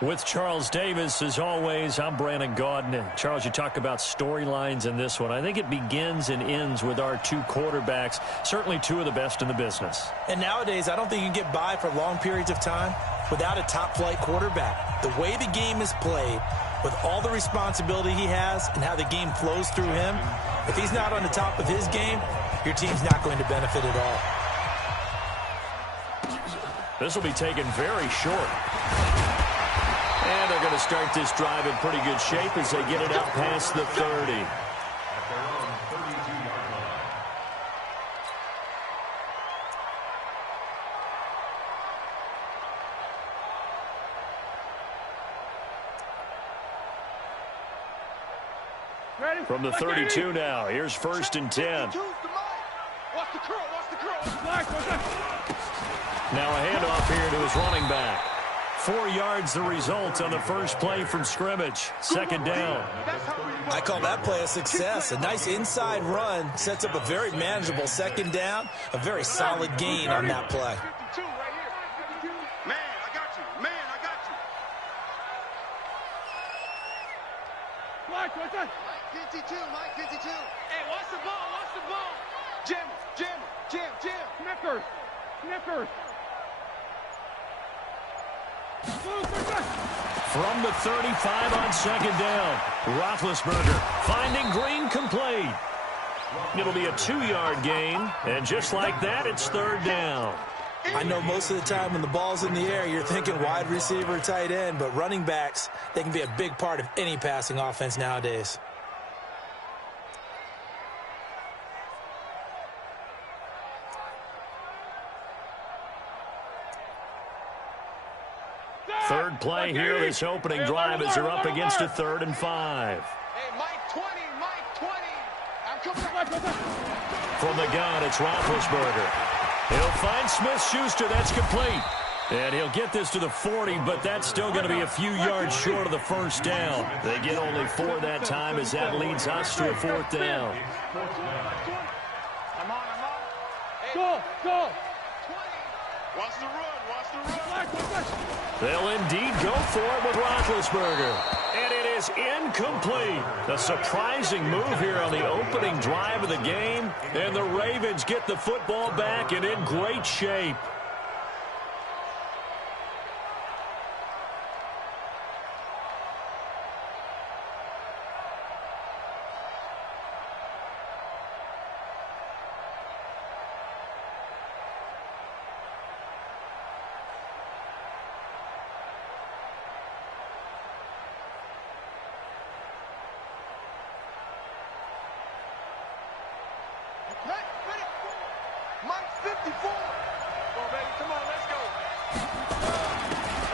With Charles Davis, as always, I'm Brandon Gaudin. Charles, you talk about storylines in this one. I think it begins and ends with our two quarterbacks, certainly two of the best in the business. And nowadays, I don't think you can get by for long periods of time without a top-flight quarterback. The way the game is played, with all the responsibility he has and how the game flows through him, if he's not on the top of his game, your team's not going to benefit at all. This will be taken very short. And they're going to start this drive in pretty good shape as they get it out past the 30. From the 32 now, here's 1st and 10. Now a handoff here to his running back. 4 yards the result on the first play from scrimmage. 2nd down. I call that play a success. A nice inside run sets up a very manageable 2nd down. A very solid gain on that play. Man, I got you. Man, I got you. Mike, what's that? Mike 52, Mike 52. Hey, watch the ball, watch the ball. Jim, Jim, Jim, Jim. Snickers, Snickers. From the 35 on 2nd down, Roethlisberger finding Green complete. It'll be a 2-yard gain, and just like that, it's 3rd down. I know most of the time when the ball's in the air, you're thinking wide receiver, tight end, but running backs, they can be a big part of any passing offense nowadays. Third play here, this opening drive as they're up against a 3rd and 5. Hey, Mike 20, Mike 20. I'm coming up. From the gun, it's Roethlisberger. He'll find Smith-Schuster. That's complete. And he'll get this to the 40, but that's still going to be a few yards short of the 1st down. They get only 4 that time as that leads us to a 4th down. I'm on. Hey, go. 20. Watch the run. They'll indeed go for it with Roethlisberger. And it is incomplete. A surprising move here on the opening drive of the game. And the Ravens get the football back and in great shape.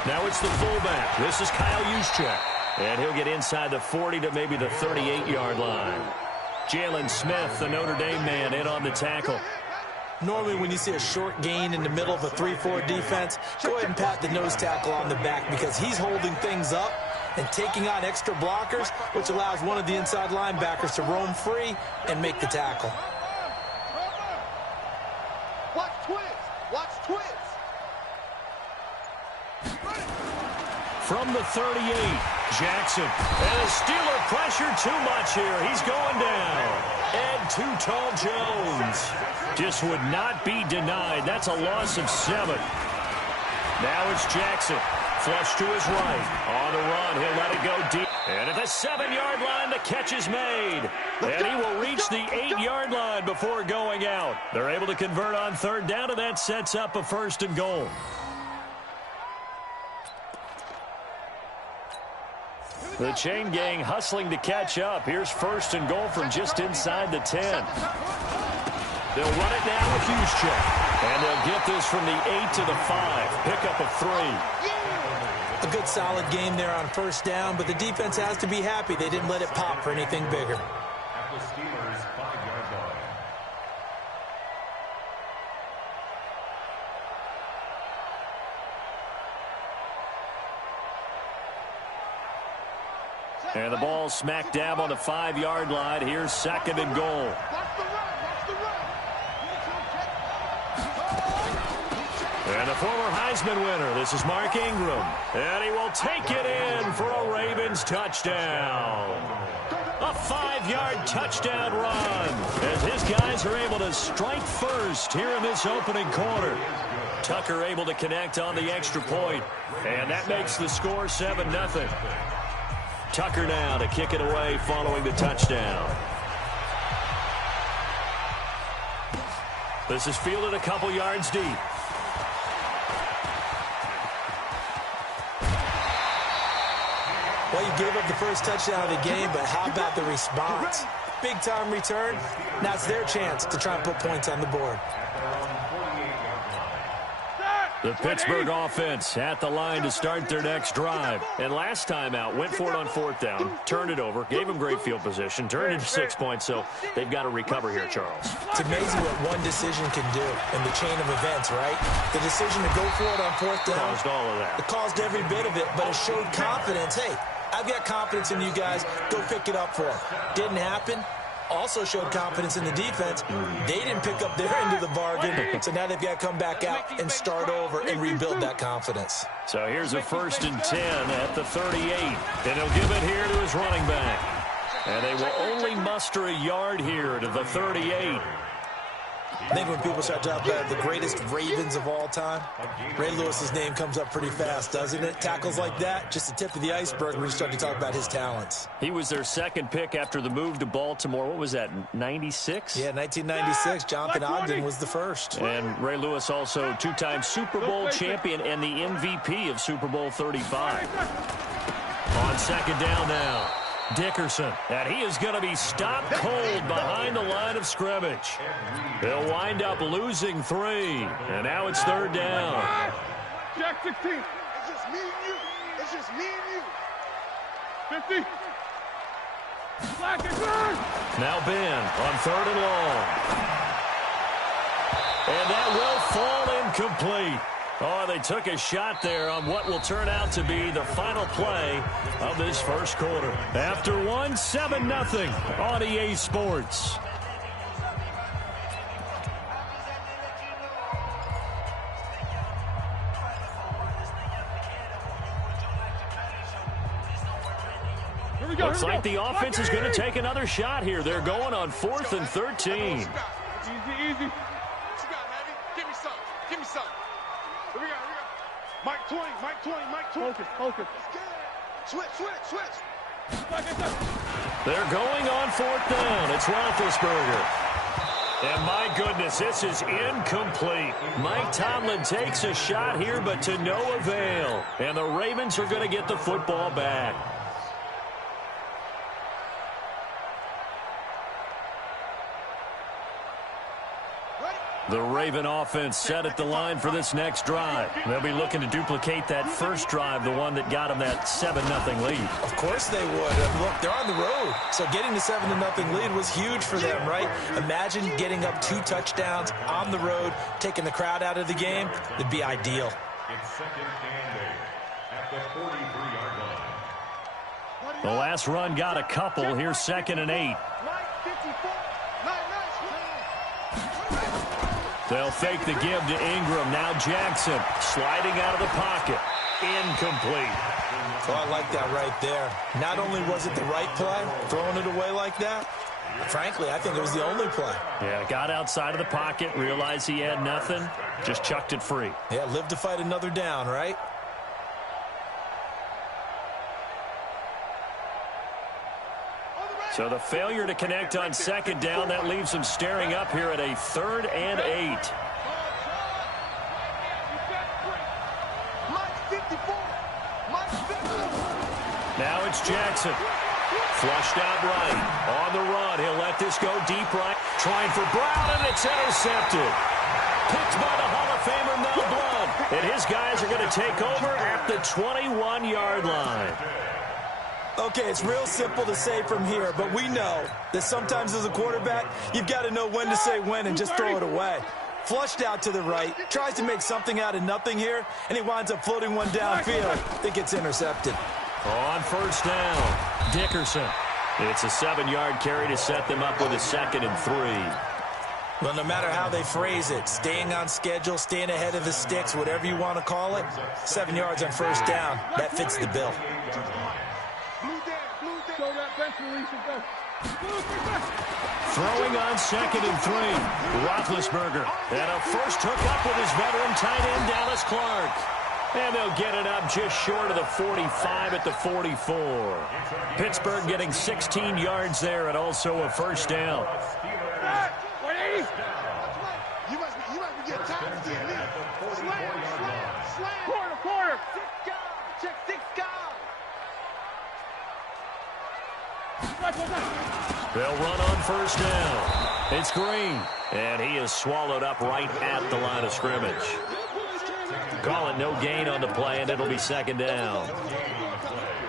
Now it's the fullback. This is Kyle Juszczyk. And he'll get inside the 40 to maybe the 38-yard line. Jalen Smith, the Notre Dame man, in on the tackle. Normally when you see a short gain in the middle of a 3-4 defense, go ahead and pat the nose tackle on the back because he's holding things up and taking on extra blockers, which allows one of the inside linebackers to roam free and make the tackle. Watch twins. Watch twins. From the 38, Jackson. And the Steeler pressure too much here. He's going down. Ed Too Tall Jones just would not be denied. That's a loss of 7. Now it's Jackson. Flush to his right. On the run, he'll let it go deep. And at the 7-yard line, the catch is made. And he will reach the 8-yard line before going out. They're able to convert on 3rd down, and that sets up a 1st and goal. The chain gang hustling to catch up. Here's 1st and goal from just inside the 10. They'll run it now with Juszczyk. And they'll get this from the 8 to the 5. Pick up a 3. A good solid game there on 1st down, but the defense has to be happy they didn't let it pop for anything bigger. At the Steelers' 5-yard line. And the ball smack dab on the 5-yard line. Here's 2nd and goal. Watch the run. Watch the run. And the former Heisman winner, this is Mark Ingram. And he will take it in for a Ravens touchdown. A 5-yard touchdown run as his guys are able to strike first here in this opening quarter. Tucker able to connect on the extra point, and that makes the score 7-0. Tucker now to kick it away following the touchdown. This is fielded a couple yards deep. Well, you gave up the first touchdown of the game, but how about the response? Big-time return. Now it's their chance to try and put points on the board. The Pittsburgh offense at the line to start their next drive. And last time out, went for it on 4th down, turned it over, gave them great field position, turned into 6 points, so they've got to recover here, Charles. It's amazing what one decision can do in the chain of events, right? The decision to go for it on 4th down. Caused all of that. It caused every bit of it, but it showed confidence. Hey, I've got confidence in you guys. Go pick it up for them. Didn't happen. Also showed confidence in the defense. They didn't pick up their end of the bargain, so now they've got to come back out and start over and rebuild that confidence. So here's a 1st and 10 at the 38, and he'll give it here to his running back. And they will only muster a yard here to the 38. I think when people start talking about the greatest Ravens of all time, Ray Lewis's name comes up pretty fast, doesn't it? Tackles like that, just the tip of the iceberg when you start to talk about his talents. He was their 2nd pick after the move to Baltimore. What was that, 96? Yeah, 1996. Jonathan Ogden was the first. And Ray Lewis also 2-time Super Bowl champion and the MVP of Super Bowl 35. On 2nd down now, Dickerson, and he is going to be stopped cold behind the line of scrimmage. They'll wind up losing 3, and now it's 3rd down. Jack 16. It's just me and you. It's just me and you. 50. Black and good. Now Ben on 3rd and long. And that will fall incomplete. Oh, they took a shot there on what will turn out to be the final play of this first quarter. After 7-0 on EA Sports. Looks like the offense is going to take another shot here. They're going on 4th and 13. Easy, easy. What you got, Heavy? Give me some. Give me some. Here we go, here we go. Mike 20, Mike 20, Mike 20. Focus. Switch. They're going on 4th down. It's Roethlisberger. And my goodness, this is incomplete. Mike Tomlin takes a shot here, but to no avail. And the Ravens are going to get the football back. The Raven offense set at the line for this next drive. They'll be looking to duplicate that first drive, the one that got them that 7-0 lead. Of course they would. And look, they're on the road. So getting the 7-0 lead was huge for them, right? Imagine getting up 2 touchdowns on the road, taking the crowd out of the game. It'd be ideal. It's 2nd and 8 at the 43-yard line. The last run got a couple. Here's 2nd and 8. They'll fake the give to Ingram. Now Jackson sliding out of the pocket. Incomplete. Oh, I like that right there. Not only was it the right play, throwing it away like that, frankly, I think it was the only play. Yeah, got outside of the pocket, realized he had nothing, just chucked it free. Yeah, live to fight another down, right? So the failure to connect on 2nd down, that leaves them staring up here at a 3rd and 8. Now it's Jackson. Flushed out right. On the run. He'll let this go deep right. Trying for Brown, and it's intercepted. Picked by the Hall of Famer Mel Blount. And his guys are going to take over at the 21-yard line. Okay, it's real simple to say from here, but we know that sometimes as a quarterback, you've got to know when to say when and just throw it away. Flushed out to the right, tries to make something out of nothing here, and he winds up floating one downfield that gets intercepted. On 1st down, Dickerson. It's a 7-yard carry to set them up with a 2nd and 3. Well, no matter how they phrase it, staying on schedule, staying ahead of the sticks, whatever you want to call it, 7 yards on first down, that fits the bill. Throwing on 2nd and 3. Roethlisberger. And a first hookup with his veteran tight end, Dallas Clark. And they'll get it up just short of the 45 at the 44. Pittsburgh getting 16 yards there and also a first down. You must be getting tired of seeing me. Slam. Quarter. 6 guys. Check 6 guys. They'll run on first down. It's Green. And he is swallowed up right at the line of scrimmage. Call it no gain on the play, and it'll be 2nd down.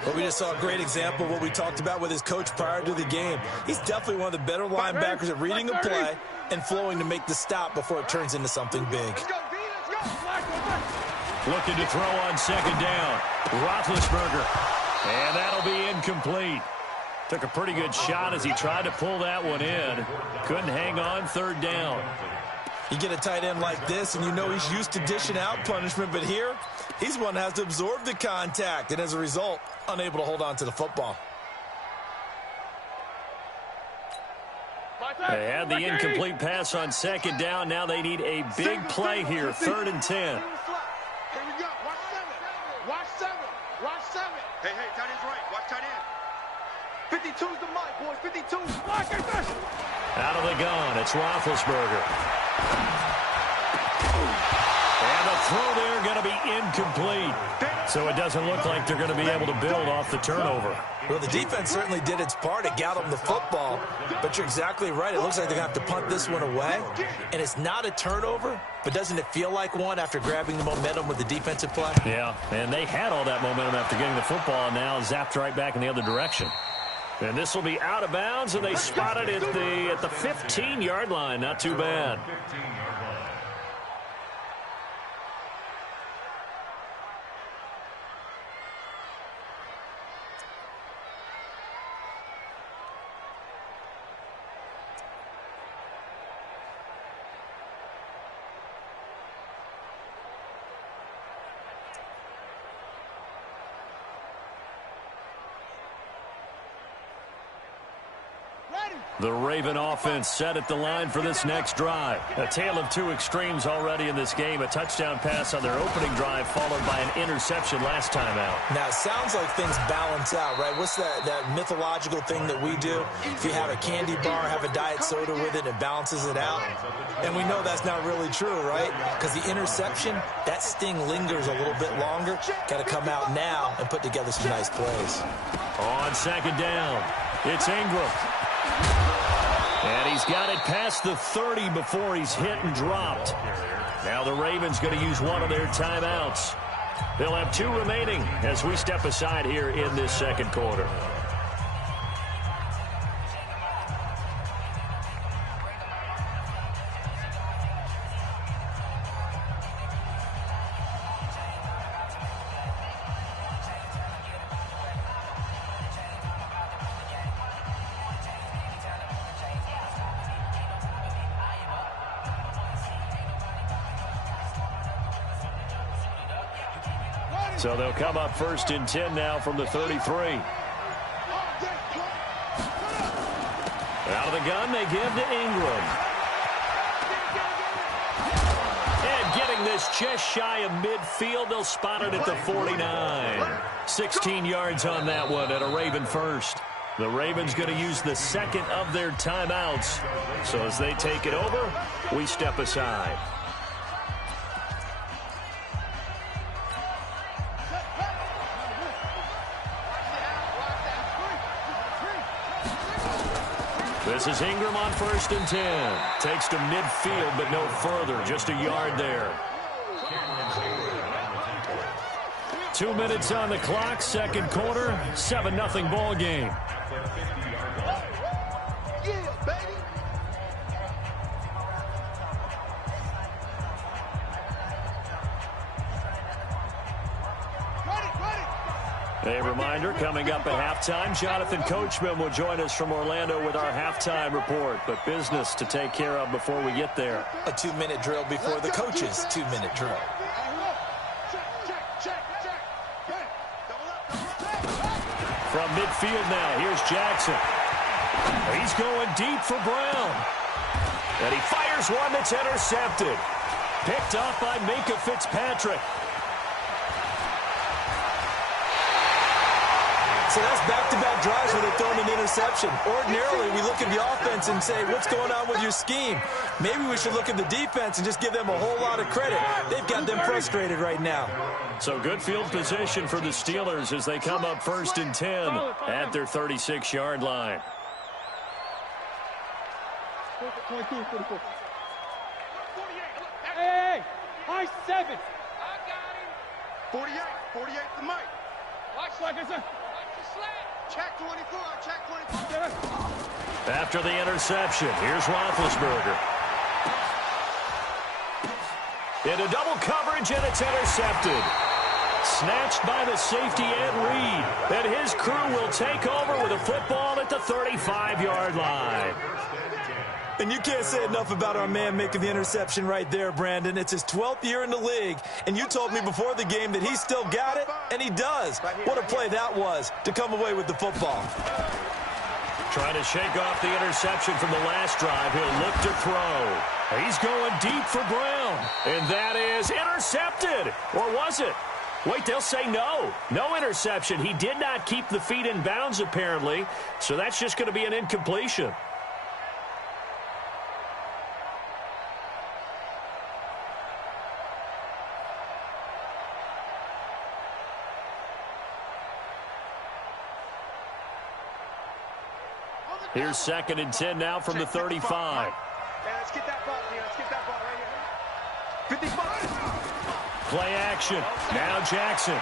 Well, we just saw a great example of what we talked about with his coach prior to the game. He's definitely one of the better linebackers at reading a play and flowing to make the stop before it turns into something big. Looking to throw on 2nd down. Roethlisberger. And that'll be incomplete. Took a pretty good shot as he tried to pull that one in. Couldn't hang on 3rd down. You get a tight end like this, and you know he's used to dishing out punishment, but here, he's one that has to absorb the contact, and as a result, unable to hold on to the football. They had the incomplete pass on 2nd down. Now they need a big play here, 3rd and 10. Here we go. Watch 7. Hey, tight end's right. Watch tight end. 52's the mic, boys. 52. Out of the gun, it's Roethlisberger. And the throw there going to be incomplete. So it doesn't look like they're going to be able to build off the turnover. Well, the defense certainly did its part. It got them the football. But you're exactly right. It looks like they're going to have to punt this one away. And it's not a turnover, but doesn't it feel like one after grabbing the momentum with the defensive play? Yeah, and they had all that momentum after getting the football, and now zapped right back in the other direction. And this will be out of bounds, and they spot it at the 15-yard line. Not too bad. The Raven offense set at the line for this next drive. A tale of two extremes already in this game. A touchdown pass on their opening drive followed by an interception last time out. Now, it sounds like things balance out, right? What's that mythological thing that we do? If you have a candy bar, have a diet soda with it, it balances it out. And we know that's not really true, right? Because the interception, that sting lingers a little bit longer. Got to come out now and put together some nice plays. On 2nd down, it's Ingram. And he's got it past the 30 before he's hit and dropped. Now the Ravens going to use one of their timeouts. They'll have 2 remaining as we step aside here in this 2nd quarter. So they'll come up 1st and 10 now from the 33. Out of the gun, they give to Ingram. And getting this just shy of midfield, they'll spot it at the 49. 16 yards on that one at a Raven first. The Ravens going to use the 2nd of their timeouts. So as they take it over, we step aside. This is Ingram on 1st and 10. Takes to midfield, but no further. Just a yard there. 2 minutes on the clock, 2nd quarter, 7-0 ball game. A reminder, coming up at halftime, Jonathan Coachman will join us from Orlando with our halftime report. But business to take care of before we get there. A 2-minute drill before the coach's 2-minute drill. From midfield now, here's Jackson. He's going deep for Brown. And he fires one that's intercepted. Picked off by Minkah Fitzpatrick. So that's back-to-back drives where they're throwing an interception. Ordinarily, we look at the offense and say, what's going on with your scheme? Maybe we should look at the defense and just give them a whole lot of credit. They've got them frustrated right now. So good field position for the Steelers as they come up 1st and 10 at their 36-yard line. Hey, high 7. I got him. 48 to Mike. Watch like I said. Check 24, check 24. After the interception, here's Roethlisberger. Into double coverage, and it's intercepted. Snatched by the safety, Ed Reed. And his crew will take over with a football at the 35-yard line. And you can't say enough about our man making the interception right there, Brandon. It's his 12th year in the league, and you told me before the game that he still got it, and he does. What a play that was to come away with the football. Trying to shake off the interception from the last drive. He'll look to throw. He's going deep for Brown, and that is intercepted. Or was it? Wait, they'll say no. No interception. He did not keep the feet in bounds, apparently, so that's just going to be an incompletion. Here's 2nd and 10 now from the 35. Yeah, let's get that ball, man. Let's get that ball right here. 55. Play action. Now Jackson.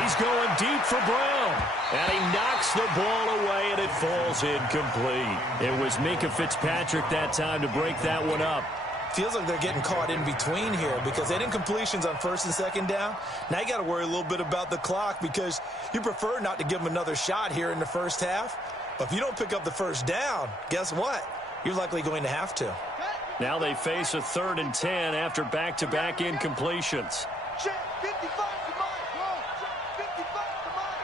He's going deep for Brown. And he knocks the ball away, and it falls incomplete. It was Minkah Fitzpatrick that time to break that one up. Feels like they're getting caught in between here because they had incompletions on 1st and 2nd down. Now you got to worry a little bit about the clock because you prefer not to give them another shot here in the first half. But if you don't pick up the 1st down, guess what? You're likely going to have to. Now they face a 3rd and 10 after back-to-back incompletions. Check 55 to Mike. Whoa, check 55 to Mike.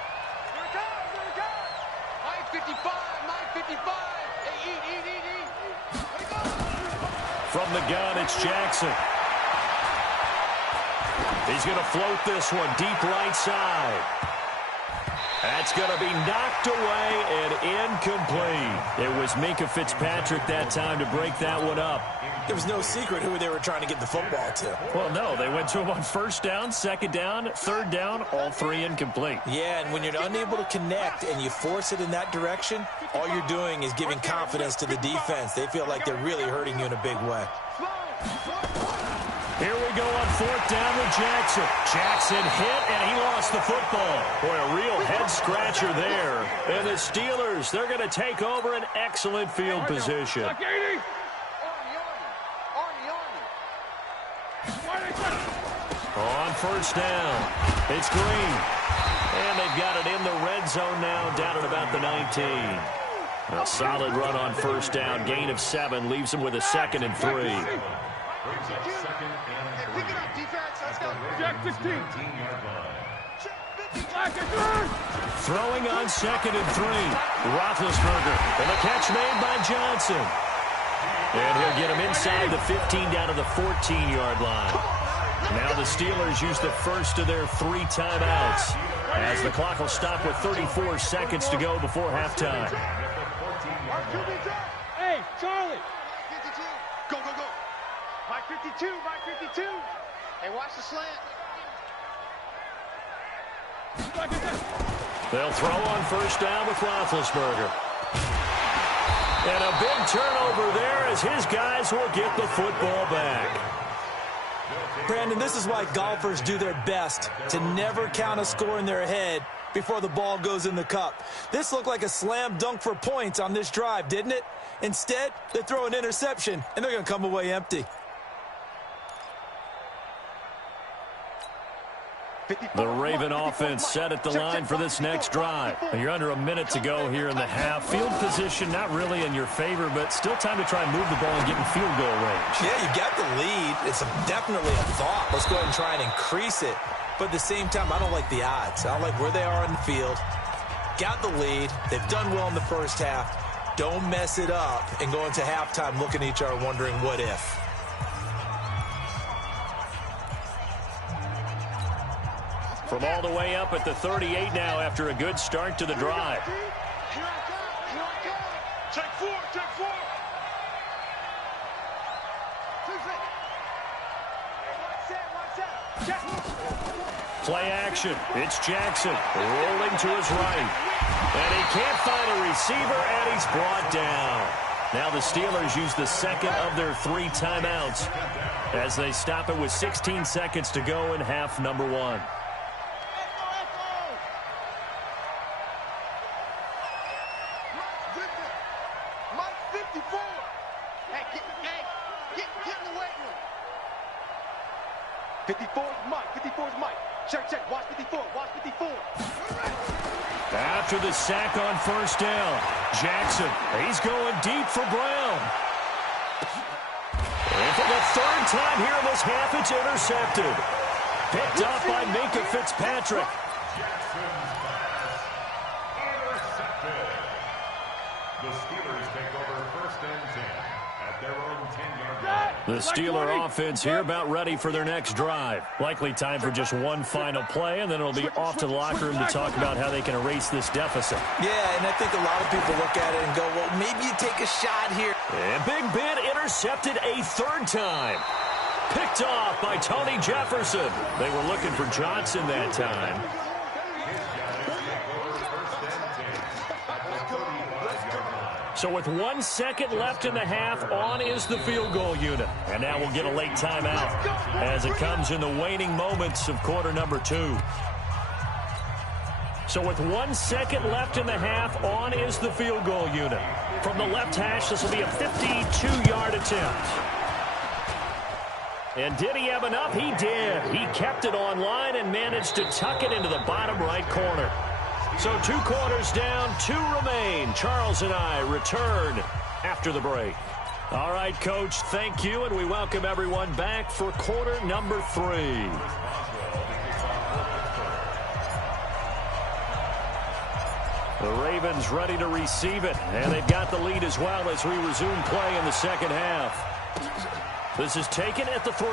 There it goes, there it goes. Mike 55, Mike 55. Hey, eat. There it goes. From the gun, it's Jackson. He's going to float this one deep right side. That's going to be knocked away and incomplete. It was Minkah Fitzpatrick that time to break that one up. There was no secret who they were trying to get the football to. Well, no, they went to him on 1st down, 2nd down, 3rd down, all 3 incomplete. Yeah, and when you're unable to connect and you force it in that direction, all you're doing is giving confidence to the defense. They feel like they're really hurting you in a big way. Here we go on 4th down with Jackson. Jackson hit, and he lost the football. Boy, a real head-scratcher there. And the Steelers, they're going to take over an excellent field position. On 1st down, it's Green. And they've got it in the red zone now, down at about the 19. A solid run on 1st down, gain of 7, leaves them with a 2nd and 3. Jack 15. Throwing on 2nd and 3. Roethlisberger, and the catch made by Johnson. And he'll get him inside the 15 down to the 14-yard line. Now the Steelers use the first of their 3 timeouts as the clock will stop with 34 seconds to go before halftime. Hey, Charlie. 52. Go. Mike 52, Mike 52. Hey, watch the slant. They'll throw on 1st down with Roethlisberger. And a big turnover there as his guys will get the football back. Brandon, this is why golfers do their best to never count a score in their head before the ball goes in the cup. This looked like a slam dunk for points on this drive, didn't it? Instead, they throw an interception, and they're going to come away empty. The Raven offense set at the line for this next drive. You're under a minute to go here in the half. Field position not really in your favor, but still time to try and move the ball and get in field goal range. Yeah, you got the lead. It's definitely a thought. Let's go ahead and try and increase it. But at the same time, I don't like the odds. I don't like where they are in the field. Got the lead. They've done well in the first half. Don't mess it up and go into halftime looking at each other wondering what if. From all the way up at the 38 now after a good start to the drive. Here I come. Here I come. Check four. Check four. Play action. It's Jackson rolling to his right. And he can't find a receiver, and he's brought down. Now the Steelers use the second of their 3 timeouts as they stop it with 16 seconds to go in half number 1. After the sack on first down, Jackson, he's going deep for Brown. And for the 3rd time here in this half, it's intercepted. Picked up by Minkah Fitzpatrick. Intercepted. The Steelers take over 1st and 10 at their own 10-yard line. The Steeler offense here about ready for their next drive. Likely time for just one final play, and then it'll be off to the locker room to talk about how they can erase this deficit. Yeah, and I think a lot of people look at it and go, well, maybe you take a shot here. And Big Ben intercepted a 3rd time. Picked off by Tony Jefferson. They were looking for Johnson that time. So with 1 second left in the half, on is the field goal unit. And now we'll get a late timeout as it comes in the waning moments of quarter number 2. So with 1 second left in the half, on is the field goal unit. From the left hash, this will be a 52-yard attempt. And did he have enough? He did. He kept it on line and managed to tuck it into the bottom right corner. So 2 quarters down, 2 remain. Charles and I return after the break. All right, Coach, thank you, and we welcome everyone back for quarter number 3. The Ravens ready to receive it, and they've got the lead as well as we resume play in the second half. This is taken at the 3.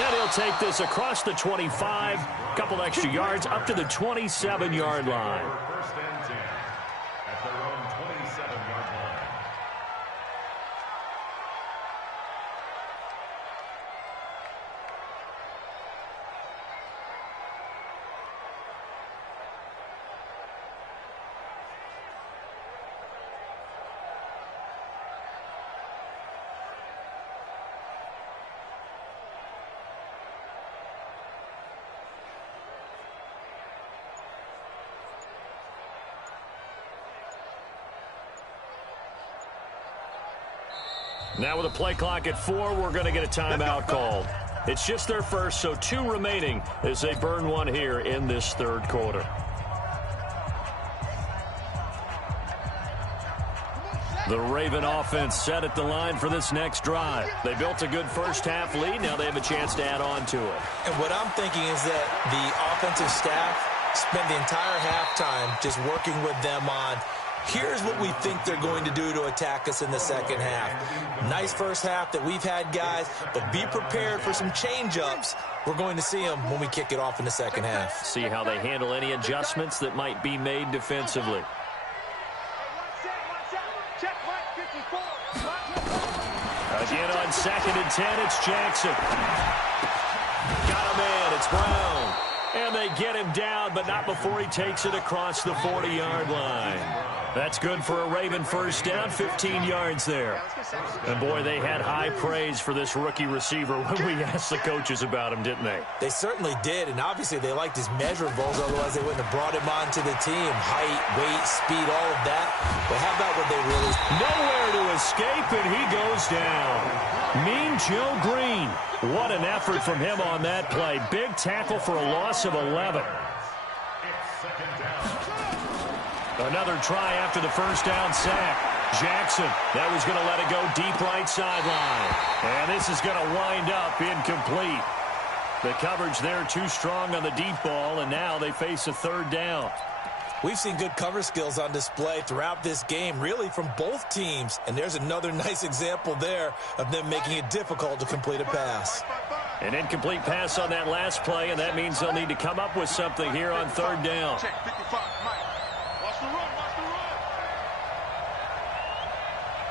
And he'll take this across the 25, couple extra yards up to the 27-yard line. 1st and 10 at their own 27-yard line. Now with a play clock at 4, we're going to get a timeout called. It's just their first, so 2 remaining as they burn one here in this 3rd quarter. The Raven offense set at the line for this next drive. They built a good first half lead. Now they have a chance to add on to it. And what I'm thinking is that the offensive staff spent the entire halftime just working with them on, here's what we think they're going to do to attack us in the second half. Nice first half that we've had, guys, but be prepared for some change-ups. We're going to see them when we kick it off in the second half. See how they handle any adjustments that might be made defensively. Again on 2nd and 10, it's Jackson. Got a man, it's Brown. And they get him down, but not before he takes it across the 40-yard line. That's good for a Raven first down, 15 yards there. And, boy, they had high praise for this rookie receiver when we asked the coaches about him, didn't they? They certainly did, and obviously they liked his measurables, otherwise they wouldn't have brought him onto the team. Height, weight, speed, all of that. But how about what they really... Nowhere to escape, and he goes down. Mean Joe Green. What an effort from him on that play. Big tackle for a loss of 11. Another try after the first down sack. Jackson, that was going to let it go deep right sideline. And this is going to wind up incomplete. The coverage there too strong on the deep ball, and now they face a third down. We've seen good cover skills on display throughout this game, really from both teams. And there's another nice example there of them making it difficult to complete a pass. An incomplete pass on that last play, and that means they'll need to come up with something here on third down. Check 55, Mike. Watch the run, watch the run.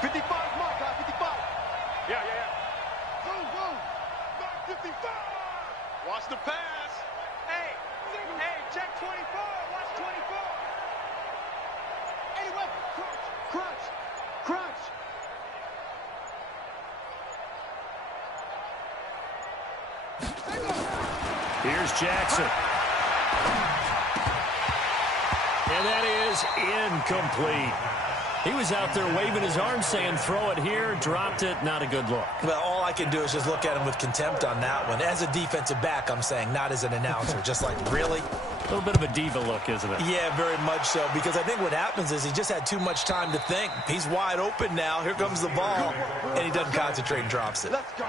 55, Mike, 55. Yeah. Go. Mike, 55. Watch the pass. Hey, check 24. Watch 24. Hey, wait. Crunch. Here's Jackson. And that is incomplete. He was out there waving his arms saying, throw it here, dropped it, not a good look. Well, all I can do is just look at him with contempt on that one. As a defensive back, I'm saying, not as an announcer. Just like, really? A little bit of a diva look, isn't it? Yeah, very much so, because I think what happens is he just had too much time to think. He's wide open now. Here comes the ball, and he doesn't concentrate and drops it. Let's go.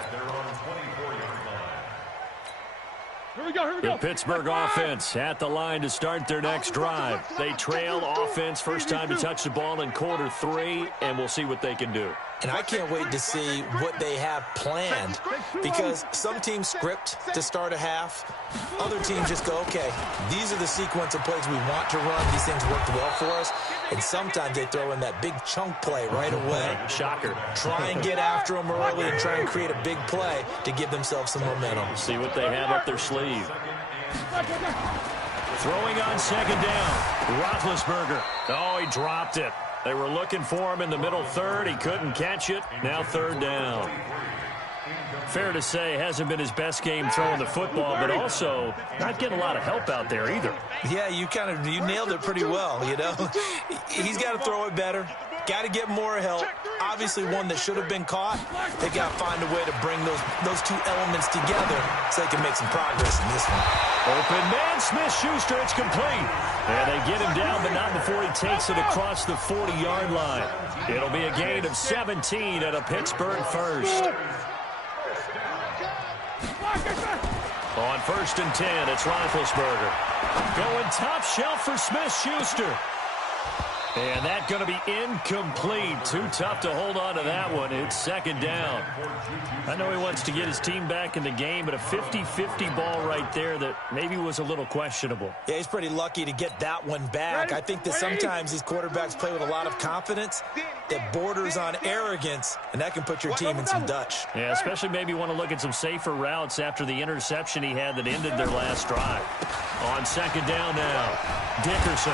Here we go. The Pittsburgh offense at the line to start their next drive. They trail offense, first time to touch the ball in quarter 3, and we'll see what they can do. And I can't wait to see what they have planned, because some teams script to start a half. Other teams just go, okay, these are the sequence of plays we want to run. These things worked well for us. And sometimes they throw in that big chunk play right away. Shocker. Try and get after them early and try and create a big play to give themselves some momentum. See what they have up their sleeve. Throwing on second down. Roethlisberger. Oh, he dropped it. They were looking for him in the middle third. He couldn't catch it. Now third down. Fair to say, hasn't been his best game throwing the football, but also not getting a lot of help out there either. Yeah, you nailed it pretty well, you know. He's got to throw it better. Got to get more help. Obviously one that should have been caught. They got to find a way to bring those two elements together so they can make some progress in this one. Open man, Smith-Schuster, it's complete. And they get him down, but not before he takes it across the 40-yard line. It'll be a gain of 17 at a Pittsburgh first. On first and 10, it's Roethlisberger. Going top shelf for Smith-Schuster. And that's going to be incomplete. Too tough to hold on to that one. It's second down. I know he wants to get his team back in the game, but a 50-50 ball right there that maybe was a little questionable. Yeah, he's pretty lucky to get that one back. I think that sometimes these quarterbacks play with a lot of confidence that borders on arrogance, and that can put your team in some Dutch. Yeah, especially maybe want to look at some safer routes after the interception he had that ended their last drive. On second down now, Dickerson.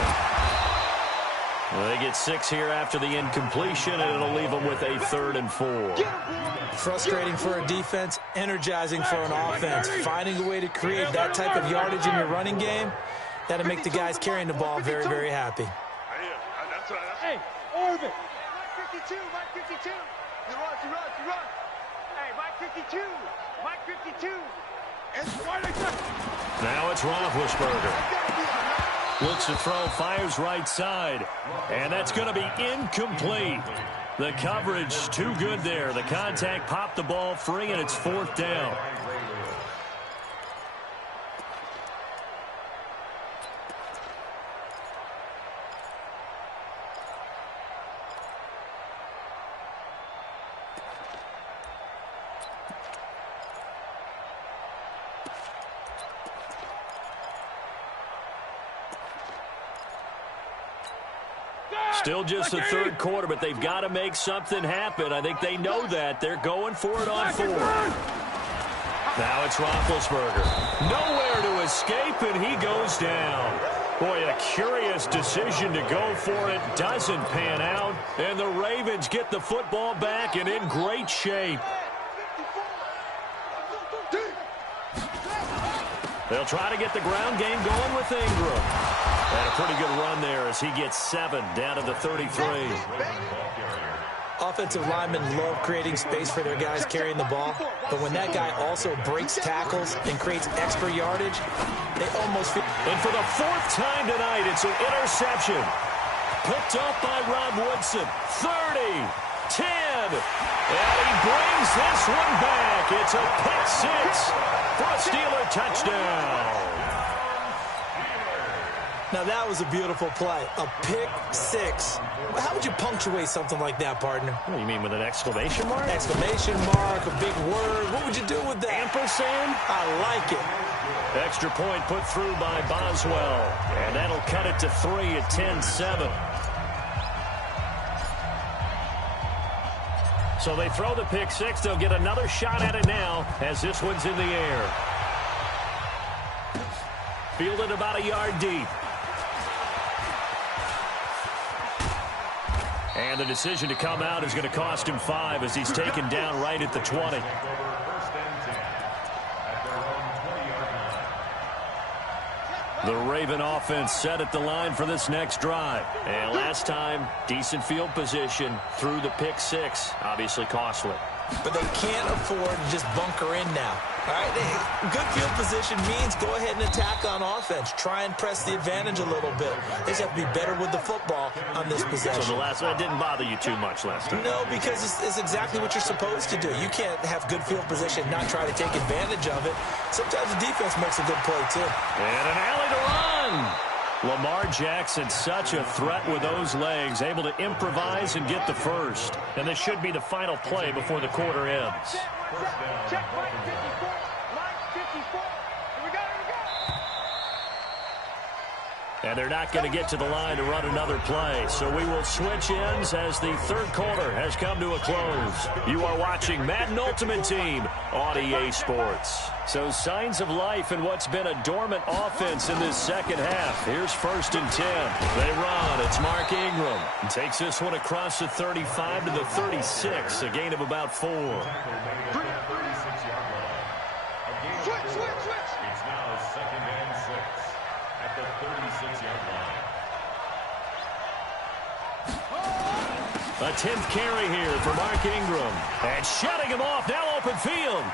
Well, they get 6 here after the incompletion, and it'll leave them with a 3rd and 4. Frustrating for a defense, energizing for an offense. Finding a way to create that type of yardage in your running game, that'll make the guys carrying the ball very, very happy. Hey, Orvin. Mike 52, Mike 52. You run. Hey, Mike 52, Mike 52. Now it's Roethlisberger. Looks to throw, fires right side. And that's going to be incomplete. The coverage too good there. The contact popped the ball free, and it's 4th down. Still just the 3rd quarter, but they've got to make something happen. I think they know that. They're going for it on 4. Now it's Roethlisberger. Nowhere to escape, and he goes down. Boy, a curious decision to go for it. Doesn't pan out, and the Ravens get the football back and in great shape. They'll try to get the ground game going with Ingram. And a pretty good run there as he gets 7 down to the 33. A offensive linemen love creating space for their guys carrying the ball, but when that guy also breaks tackles and creates extra yardage, they almost feel... And for the fourth time tonight, it's an interception. Picked up by Rob Woodson. 30, 10, and he brings this one back. It's a pick six for a Steeler touchdown. Now, that was a beautiful play. A pick six. How would you punctuate something like that, partner? What do you mean, with an exclamation mark? Exclamation mark, a big word. What would you do with that? Ampersand? I like it. Extra point put through by Boswell. And that'll cut it to 3 at 10-7. So they throw the pick six. They'll get another shot at it now as this one's in the air. Fielded about a yard deep. And the decision to come out is going to cost him 5 as he's taken down right at the 20. The Raven offense set at the line for this next drive. And last time, decent field position through the pick six. Obviously costly. But they can't afford to just bunker in now. All right, good field position means go ahead and attack on offense. Try and press the advantage a little bit. They just have to be better with the football on this possession. So the last one didn't bother you too much last time? No, because it's exactly what you're supposed to do. You can't have good field position and not try to take advantage of it. Sometimes the defense makes a good play, too. And an alley to run. Lamar Jackson, such a threat with those legs, able to improvise and get the first. And this should be the final play before the quarter ends. Check, line 54. Line 54. Here we go, here we go. And they're not going to get to the line to run another play. So we will switch ends as the third quarter has come to a close. You are watching Madden Ultimate Team on EA Sports. So signs of life in what's been a dormant offense in this second half. Here's 1st and 10. They run. It's Mark Ingram. He takes this one across the 35 to the 36. A gain of about 4. Switch. It's now 2nd and 6 at the 36-yard line. A 10th carry here for Mark Ingram. And shutting him off. Now open field.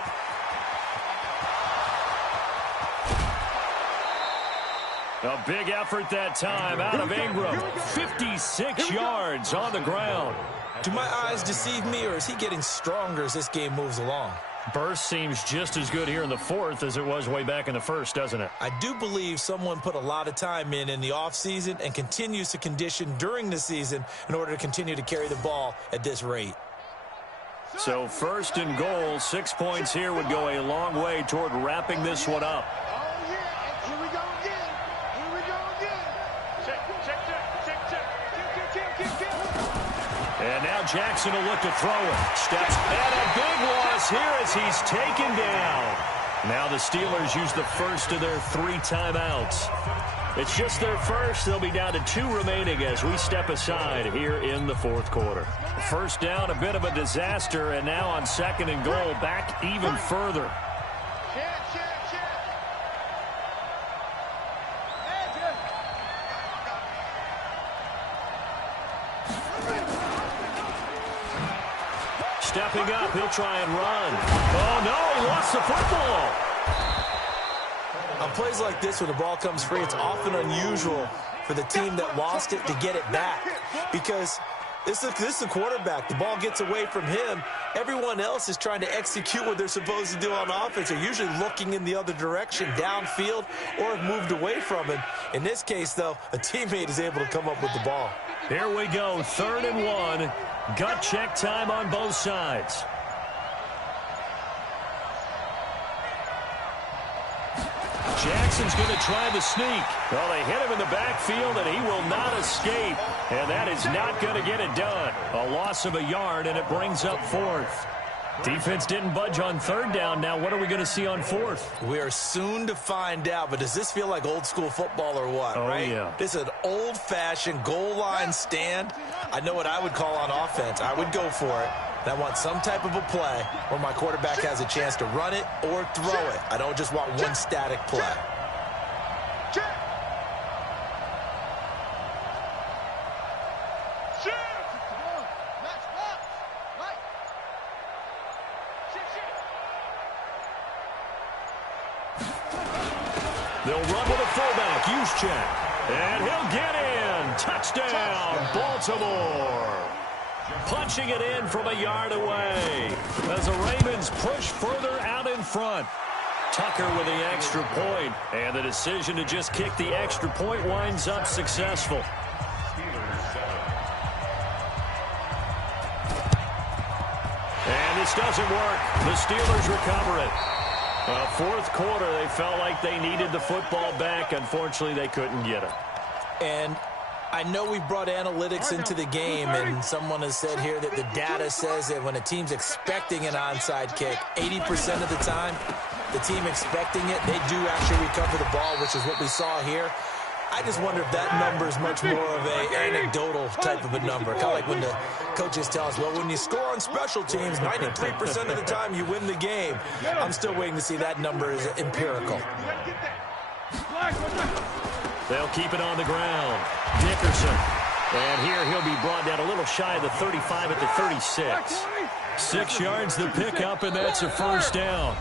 A big effort that time out of Ingram. 56 yards on the ground. Do my eyes deceive me, or is he getting stronger as this game moves along? Burst seems just as good here in the fourth as it was way back in the first, doesn't it? I do believe someone put a lot of time in the offseason and continues to condition during the season in order to continue to carry the ball at this rate. So 1st and goal, 6 points here would go a long way toward wrapping this one up. Oh, yeah. Here we go again. Check. And now Jackson will look to throw it. Steps and a big loss here as he's taken down. Now the Steelers use the first of their 3 timeouts. It's just their first. They'll be down to 2 remaining as we step aside here in the fourth quarter. First down, a bit of a disaster, and now on 2nd and goal, back even further. Stepping up, he'll try and run. Oh, no, he lost the football. On plays like this, when the ball comes free, it's often unusual for the team that lost it to get it back. Because this is the quarterback. The ball gets away from him. Everyone else is trying to execute what they're supposed to do on offense. They're usually looking in the other direction, downfield, or have moved away from him. In this case, though, a teammate is able to come up with the ball. Here we go, 3rd and 1. Gut check time on both sides. Jackson's going to try the sneak. Well, they hit him in the backfield, and he will not escape. And that is not going to get it done. A loss of a yard, and it brings up 4th. Defense didn't budge on 3rd down. Now what are we going to see on 4th? We are soon to find out, but does this feel like old school football or what, oh, right? Yeah. This is an old-fashioned goal line stand. I know what I would call on offense. I would go for it. And I want some type of a play where my quarterback has a chance to run it or throw it. I don't just want one static play. They'll run with a fullback, Juszczyk. And he'll get in. Touchdown, Baltimore. Punching it in from a yard away as the Ravens push further out in front. Tucker with the extra point, and the decision to just kick the extra point winds up successful. And this doesn't work. The Steelers recover it. Fourth quarter, they felt like they needed the football back. Unfortunately, they couldn't get it. And I know we brought analytics into the game, and someone has said here that the data says that when a team's expecting an onside kick, 80% of the time, the team expecting it, they do actually recover the ball, which is what we saw here. I just wonder if that number is much more of an anecdotal type of a number. Kind of like when the coaches tell us, well, when you score on special teams, 93% of the time you win the game. I'm still waiting to see that number is empirical. They'll keep it on the ground. Dickerson. And here he'll be brought down a little shy of the 35 at the 36. 6 yards the pickup, and that's a first down.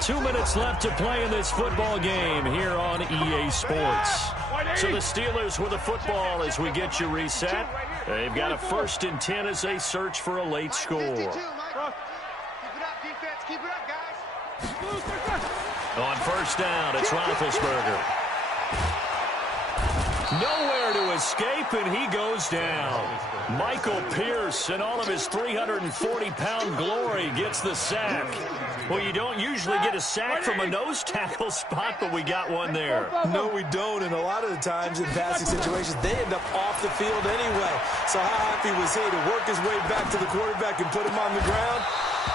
2 minutes left to play in this football game here on EA Sports. So the Steelers with the football as we get you reset. They've got a 1st and 10 as they search for a late score. Keep it up, defense. Keep it up, guys. On first down, it's Roethlisberger. Nowhere to escape, and he goes down. Michael Pierce, in all of his 340-pound glory, gets the sack. Well, you don't usually get a sack from a nose tackle spot, but we got one there. No, we don't, and a lot of the times in passing situations, they end up off the field anyway. So how happy was he to work his way back to the quarterback and put him on the ground?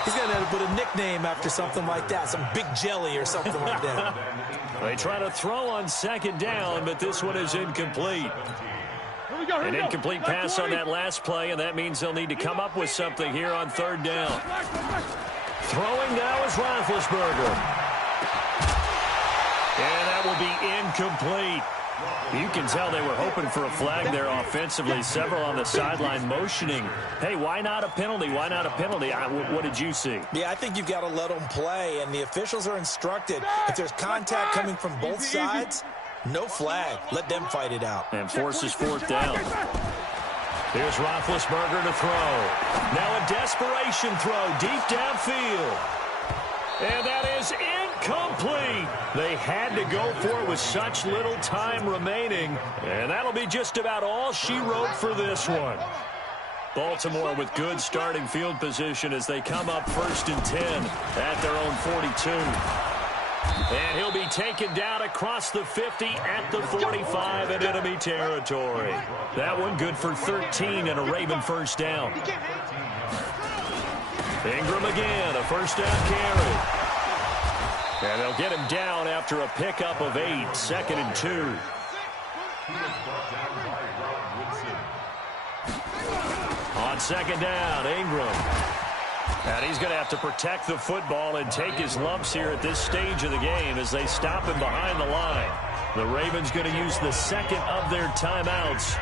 He's going to have to put a nickname after something like that, some Big Jelly or something like that. They try to throw on 2nd down, but this one is incomplete. An incomplete pass on that last play, and that means they'll need to come up with something here on 3rd down. Throwing now is Roethlisberger. And that will be incomplete. You can tell they were hoping for a flag there offensively. Several on the sideline motioning. Hey, why not a penalty? Why not a penalty? What did you see? Yeah, I think you've got to let them play, and the officials are instructed. If there's contact coming from both sides, no flag. Let them fight it out. And forces 4th down. Here's Roethlisberger to throw. Now a desperation throw deep downfield. And that is incomplete. They had to go for it with such little time remaining. And that'll be just about all she wrote for this one. Baltimore with good starting field position as they come up 1st and 10 at their own 42. And he'll be taken down across the 50 at the 45 in enemy territory. That one good for 13 and a Raven 1st down. Ingram again, a 1st down carry. And they'll get him down after a pickup of 8, 2nd and 2. On 2nd down, Ingram. And he's going to have to protect the football and take his lumps here at this stage of the game as they stop him behind the line. The Ravens going to use the 2nd of their timeouts.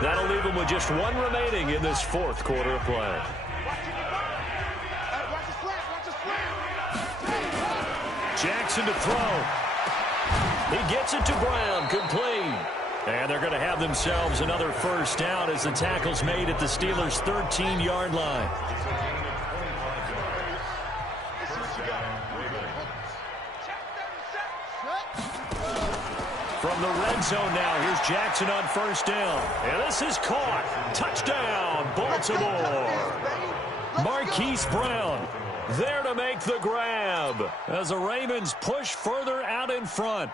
That'll leave them with just 1 remaining in this 4th quarter of play. Jackson to throw. He gets it to Brown, complete. And they're going to have themselves another 1st down as the tackle's made at the Steelers' 13-yard line. From the red zone now, here's Jackson on 1st down. And this is caught. Touchdown, Baltimore. Marquise Brown there to make the grab as the Ravens push further out in front.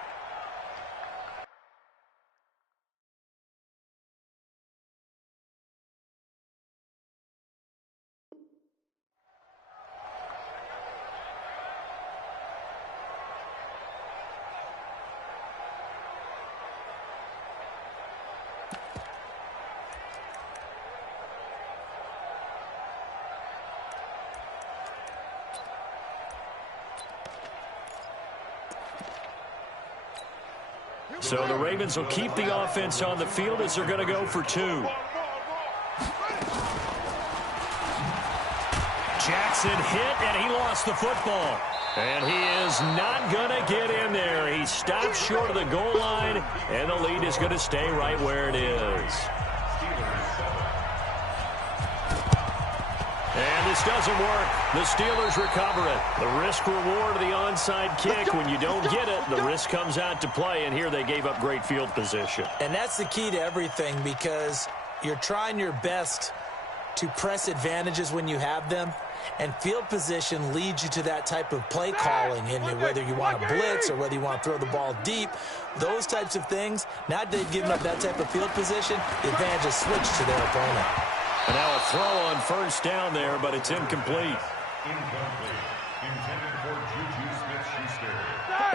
So the Ravens will keep the offense on the field as they're going to go for 2. Jackson hit, and he lost the football. And he is not going to get in there. He stops short of the goal line, and the lead is going to stay right where it is. And this doesn't work. The Steelers recover it. The risk-reward of the onside kick. When you don't get it, the risk comes out to play, and here they gave up great field position. And that's the key to everything, because you're trying your best to press advantages when you have them, and field position leads you to that type of play calling, and whether you want to blitz or whether you want to throw the ball deep, those types of things. Now that they've given up that type of field position, the advantage is switched to their opponent. And now a throw on first down there, but it's incomplete. Intended for Juju Smith-Schuster.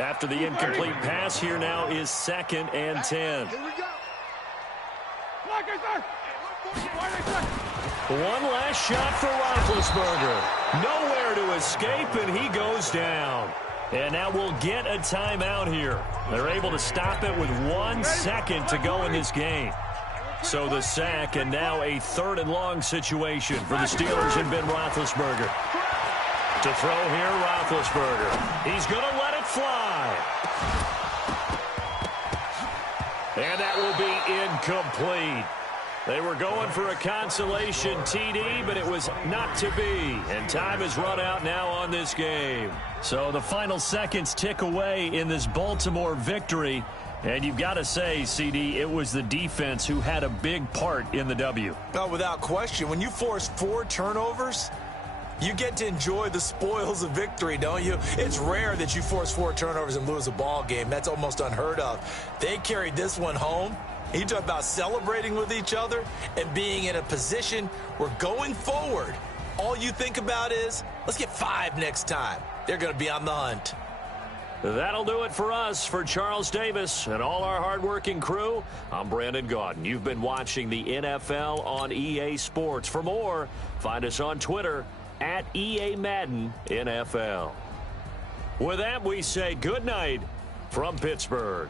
After the incomplete pass, here now is 2nd and 10. Here we go. One last shot for Roethlisberger. Nowhere to escape, and he goes down. And now we'll get a timeout here. They're able to stop it with 1 second to go in this game. So the sack, and now a 3rd and long situation for the Steelers and Ben Roethlisberger. To throw here, Roethlisberger. He's going to let it fly. And that will be incomplete. They were going for a consolation TD, but it was not to be. And time has run out now on this game. So the final seconds tick away in this Baltimore victory. And you've got to say, CD, it was the defense who had a big part in the W. Oh, without question. When you force 4 turnovers, you get to enjoy the spoils of victory, don't you? It's rare that you force 4 turnovers and lose a ball game. That's almost unheard of. They carried this one home. You talk about celebrating with each other and being in a position where going forward, all you think about is, let's get 5 next time. They're going to be on the hunt. That'll do it for us. For Charles Davis and all our hardworking crew, I'm Brandon Gaudin. You've been watching the NFL on EA Sports. For more, find us on Twitter at EA Madden NFL. With that, we say good night from Pittsburgh.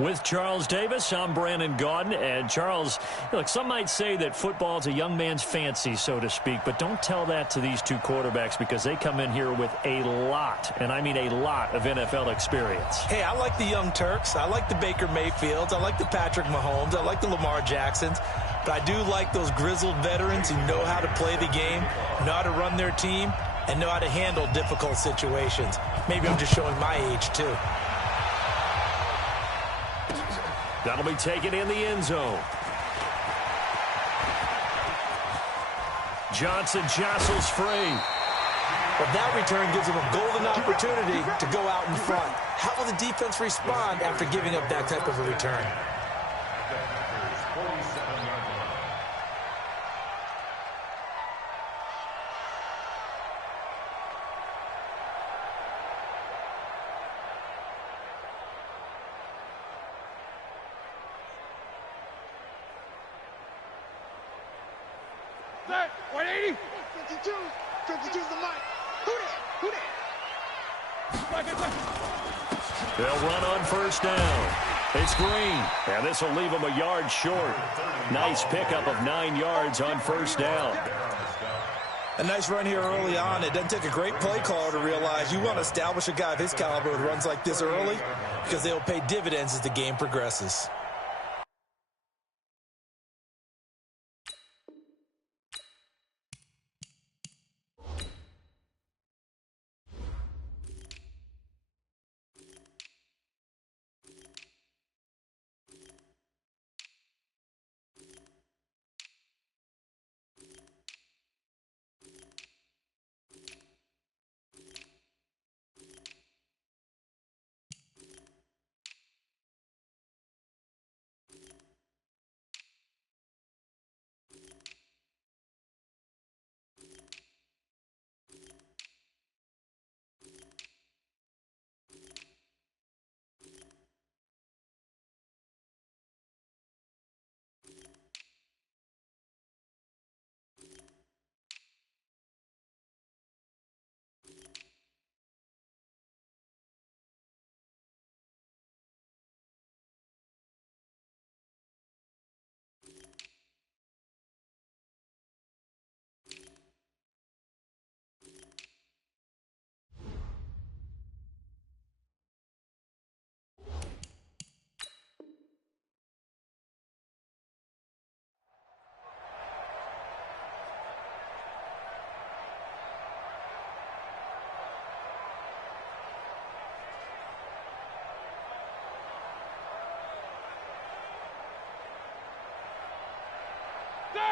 With Charles Davis, I'm Brandon Gaudin. And Charles, look, some might say that football is a young man's fancy, so to speak, but don't tell that to these two quarterbacks because they come in here with a lot, and I mean a lot of NFL experience. Hey, I like the young Turks. I like the Baker Mayfields. I like the Patrick Mahomes. I like the Lamar Jacksons. But I do like those grizzled veterans who know how to play the game, know how to run their team, and know how to handle difficult situations. Maybe I'm just showing my age, too. That'll be taken in the end zone. Johnson jostles free. But that return gives him a golden opportunity to go out in front. How will the defense respond after giving up that type of a return? Set, 180. 52. 52's the mic. Who that? Who that? They'll run on first down. It's Green. And this will leave him a yard short. Nice pickup of 9 yards on first down. A nice run here early on. It doesn't take a great play caller to realize you want to establish a guy of his caliber who runs like this early because they will pay dividends as the game progresses.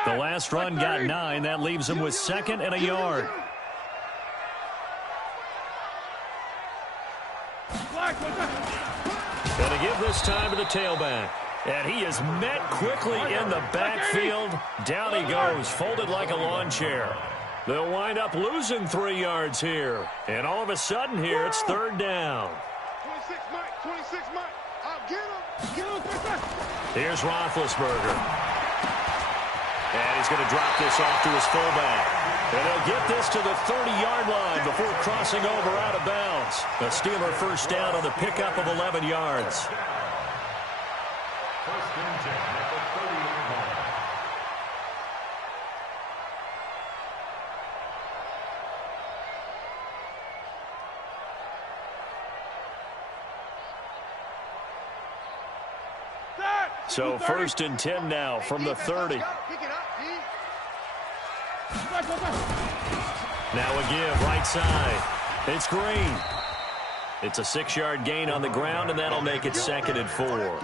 The last run got 9. That leaves him with 2nd and a yard. And to give this time to the tailback. And he is met quickly in the backfield. Down he goes, folded like a lawn chair. They'll wind up losing 3 yards here. And all of a sudden here, it's 3rd down. 26 Mike. 26 Mike. I'll get him. Get him. Here's Roethlisberger. And he's going to drop this off to his fullback. And he'll get this to the 30-yard line before crossing over out of bounds. The Steeler first down on the pickup of 11 yards. First and 10 at the 30-yard line. So first and 10 now from the 30. Now a give, right side. It's Green. It's a 6-yard gain on the ground, and that'll make it 2nd and 4.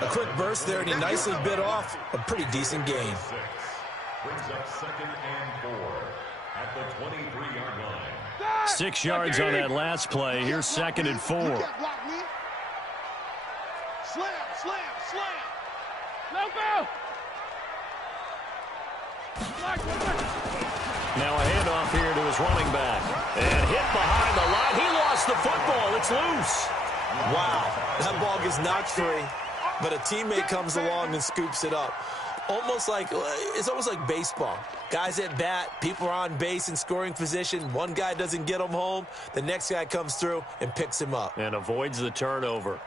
A quick burst there, and he nicely bit off a pretty decent gain. Brings up 2nd and 4 at the 23-yard line. 6 yards on that last play. Here's 2nd and 4. Slam, slam, slam. Let go. Now a handoff here to his running back. And hit behind the line. He lost the football. It's loose. Wow, that ball gets knocked free, but a teammate comes along and scoops it up. It's almost like baseball. Guys at bat, people are on base in scoring position. One guy doesn't get him home. The next guy comes through and picks him up. And avoids the turnover.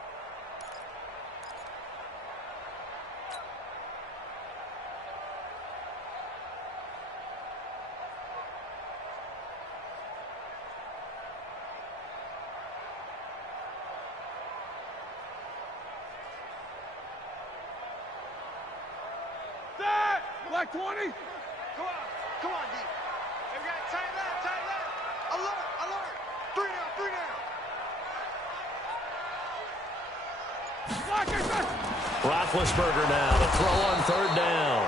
Mike 20. Come on, D. Hey, we got tight left. Alert. 3 down. Roethlisberger now, the throw on third down.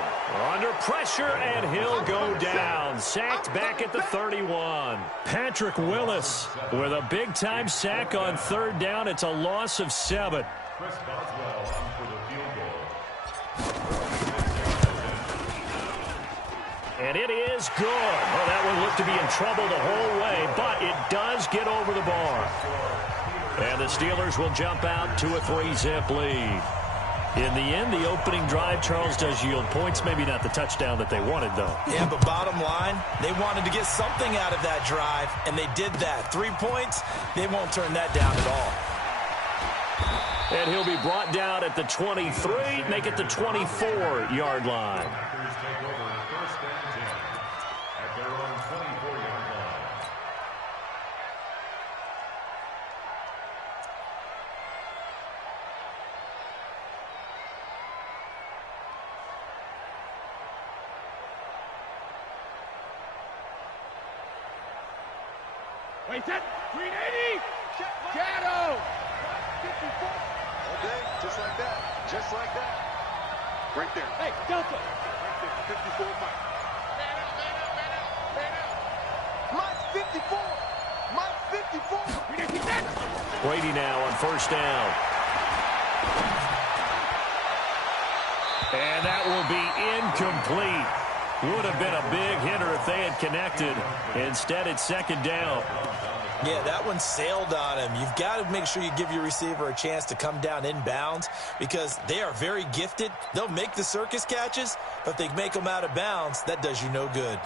Under pressure, and he'll go down. Sacked back at the 31. Patrick Willis with a big-time sack on third down. It's a loss of 7. Chris Boswell on for the field goal. And it is good. Well, that one looked to be in trouble the whole way, but it does get over the bar. And the Steelers will jump out to a 3-zip lead. In the end, the opening drive, Charles, does yield points. Maybe not the touchdown that they wanted, though. Yeah, but bottom line, they wanted to get something out of that drive, and they did that. 3 points, they won't turn that down at all. And he'll be brought down at the 23, make it the 24-yard line. Packers take over first and 10 at their own 24-yard line. Wait, set. 380. Shadow. 54. Okay, just like that. Right there. Hey, Delta. Right there. 54, Mike. Man out. Mike's 54. Brady now on first down. And that will be incomplete. Would have been a big hitter if they had connected. Instead, it's second down. Yeah, that one sailed on him. You've got to make sure you give your receiver a chance to come down inbounds because they are very gifted. They'll make the circus catches, but if they make them out of bounds, that does you no good.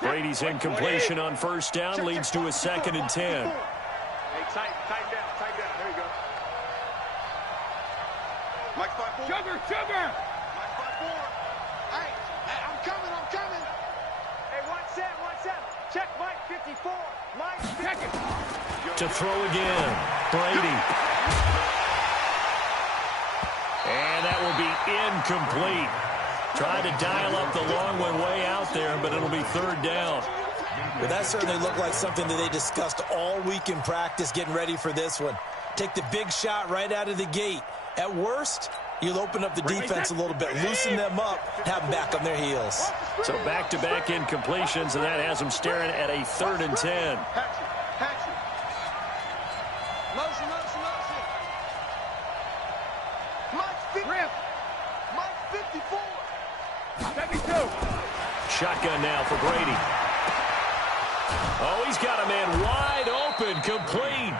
Brady's incompletion on first down leads to a 2nd and 10. Hey, tighten down. There you go. Mike 5-4. Sugar. Mike 5-4. Hey, I'm coming. Hey, 1-7. Check Mike 54. Mike, check it. To throw again, Brady. And that will be incomplete. Tried to dial up the long one way out there, but it'll be third down. But that certainly looked like something that they discussed all week in practice getting ready for this one. Take the big shot right out of the gate. At worst, you'll open up the defense a little bit, loosen them up, have them back on their heels. So back-to-back incompletions, and that has them staring at a 3rd and 10. Hatchet. Motion. Mike 54. 72. Shotgun now for Brady. Oh, he's got a man wide open, complete.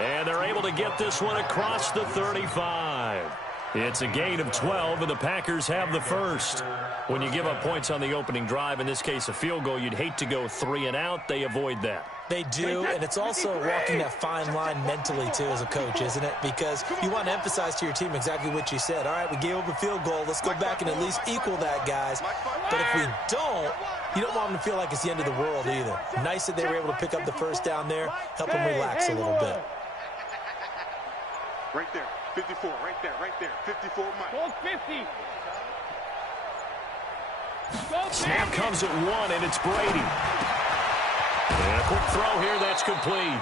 And they're able to get this one across the 35. It's a gain of 12, and the Packers have the first. When you give up points on the opening drive, in this case a field goal, you'd hate to go 3 and out. They avoid that. They do, and it's also walking that fine line mentally, too, as a coach, isn't it? Because you want to emphasize to your team exactly what you said. All right, we gave up a field goal. Let's go back and at least equal that, guys. But if we don't, you don't want them to feel like it's the end of the world either. Nice that they were able to pick up the first down there, help them relax a little bit. Right there. 54, right there. 54, Mike. Goal 50. Snap comes at 1, and it's Brady. And a quick throw here, that's complete.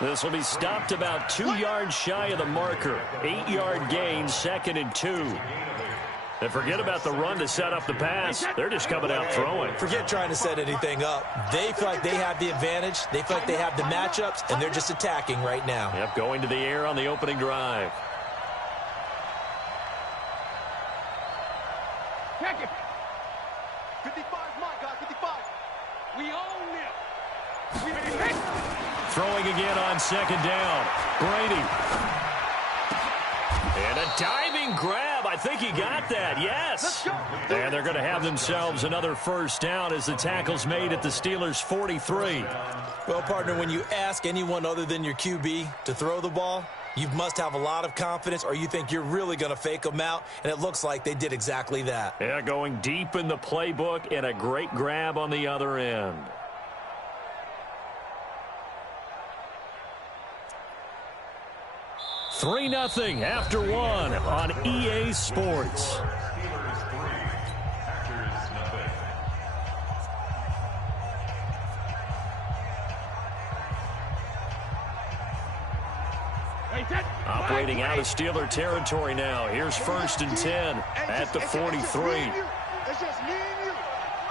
This will be stopped about 2 yards shy of the marker. 8-yard gain, 2nd and 2. And forget about the run to set up the pass. They're just coming out throwing. Forget trying to set anything up. They feel like they have the advantage. They feel like they have the matchups, and they're just attacking right now. Yep, going to the air on the opening drive. Check it. 55, Mike, guys, 55. We own them. Throwing again on second down. Brady. And a diving grab. I think he got that. Yes. And they're going to have themselves another first down as the tackle's made at the Steelers' 43. Well, partner, when you ask anyone other than your QB to throw the ball, you must have a lot of confidence, or you think you're really going to fake them out, and it looks like they did exactly that. Yeah, going deep in the playbook and a great grab on the other end. Three 0 after 1 on EA Sports. Steelers 3, Packers operating out of Steeler territory now. Here's 1st and 10 at the 43. It's just me and you.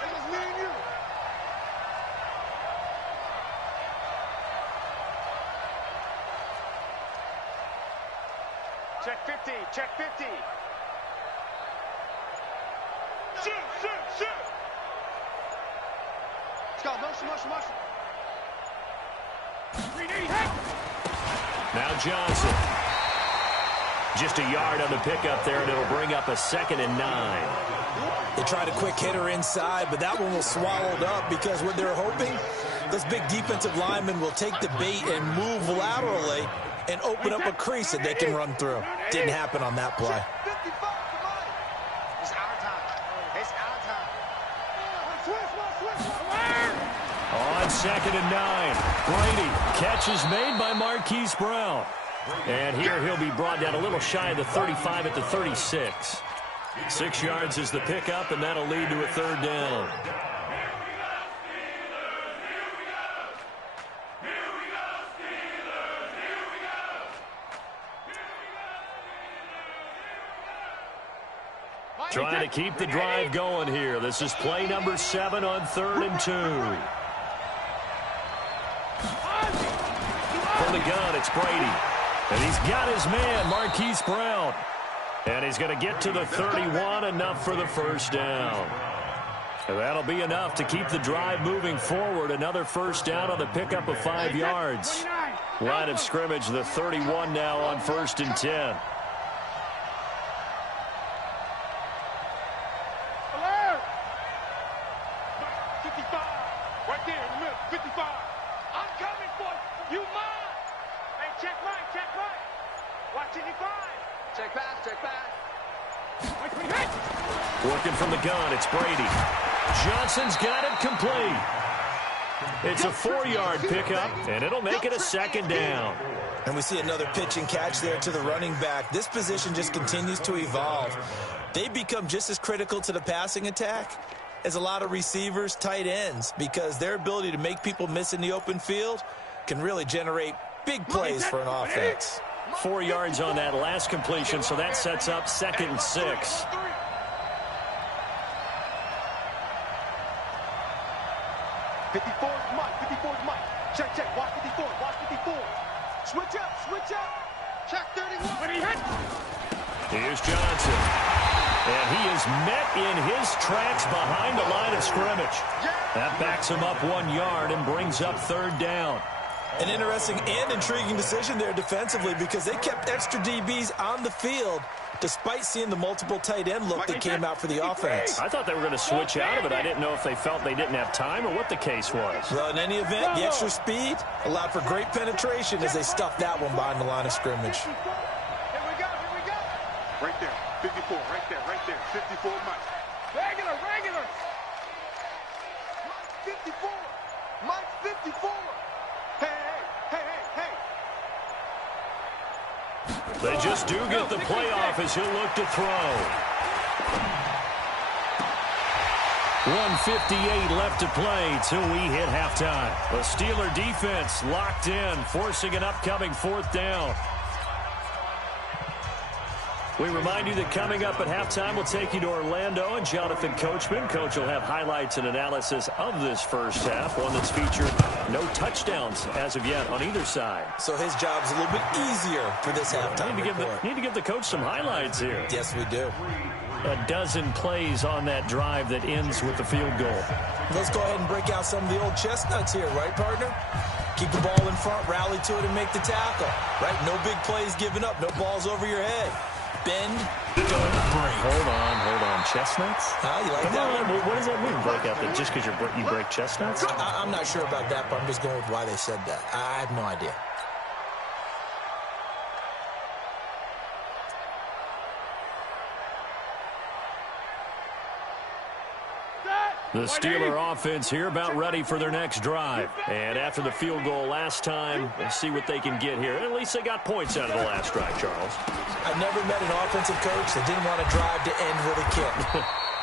It's just me and you. Check 50. Check 50. Shoot. Let's go. Motion. Now Johnson. Just a yard on the pickup there, and it'll bring up a 2nd and 9. They tried a quick hitter inside, but that one was swallowed up because what they're hoping, those big defensive linemen will take the bait and move laterally and open up a crease that they can run through. Didn't happen on that play. It's our time. On 2nd and 9, Brady. Catch is made by Marquise Brown. And here he'll be brought down a little shy of the 35 at the 36. 6 yards is the pickup, and that'll lead to a 3rd down. Trying to keep the drive going here. This is play number 7 on 3rd and 2. From the gun, it's Brady. And he's got his man, Marquise Brown. And he's going to get to the 31, enough for the 1st down. And that'll be enough to keep the drive moving forward. Another 1st down on the pickup of 5 yards. Line of scrimmage, the 31 now on 1st and 10. Working from the gun, it's Brady. Johnson's got it complete. It's a 4-yard pickup, and it'll make it a 2nd down. And we see another pitch and catch there to the running back. This position just continues to evolve. They become just as critical to the passing attack as a lot of receivers, tight ends, because their ability to make people miss in the open field can really generate big plays for an offense. 4 yards on that last completion, so that sets up 2nd and 6. Check. Watch 54. Switch up. Check 31. Here's Johnson. And he is met in his tracks behind the line of scrimmage. That backs him up 1 yard and brings up 3rd down. An interesting and intriguing decision there defensively because they kept extra DBs on the field despite seeing the multiple tight end look that came out for the offense. I thought they were going to switch out of it. I didn't know if they felt they didn't have time or what the case was. Well, in any event, the extra speed allowed for great penetration as they stuffed that one behind the line of scrimmage. Here we go. Right there, 54, right there. 54, Mike. Regular. Mike 54. Hey. They just do get the playoff as he'll look to throw. 1:58 left to play till we hit halftime. The Steeler defense locked in, forcing an upcoming 4th down. We remind you that coming up at halftime, we'll take you to Orlando and Jonathan Coachman. Coach will have highlights and analysis of this first half, one that's featured no touchdowns as of yet on either side. So his job's a little bit easier for this halftime Need to give the coach some highlights here. Yes, we do. A dozen plays on that drive that ends with the field goal. Let's go ahead and break out some of the old chestnuts here, right, partner? Keep the ball in front, rally to it, and make the tackle. Right? No big plays given up, no balls over your head. Bend, don't break. Hold on. Chestnuts? You like Come that on. one? What does that mean, break out? That just because you break chestnuts? I'm not sure about that, but I'm just going with why they said that. I have no idea. The Steeler offense here about ready for their next drive. And after the field goal last time, we'll see what they can get here. At least they got points out of the last drive, Charles. I've never met an offensive coach that didn't want a drive to end with a kick.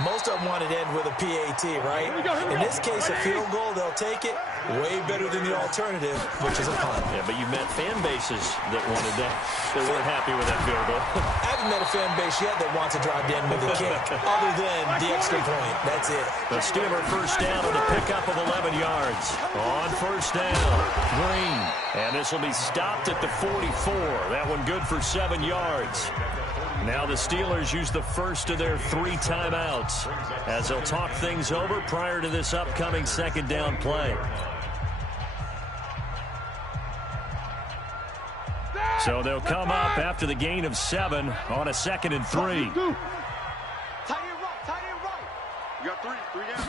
Most of them want it end with a PAT, right? In this case, a field goal, they'll take it. Way better than the alternative, which is a punt. Yeah, but you've met fan bases that wanted that. They weren't happy with that field goal. I haven't met a fan base yet that wants to drive in with a kick, other than the extra point. That's it. The Steeler first down on the pickup of 11 yards. On first down, Green. And this will be stopped at the 44. That one good for 7 yards. Now the Steelers use the first of their 3 timeouts as they'll talk things over prior to this upcoming second down play. So they'll come up after the gain of 7 on a 2nd and 3. Tight end right, tight end right. You got 3 down.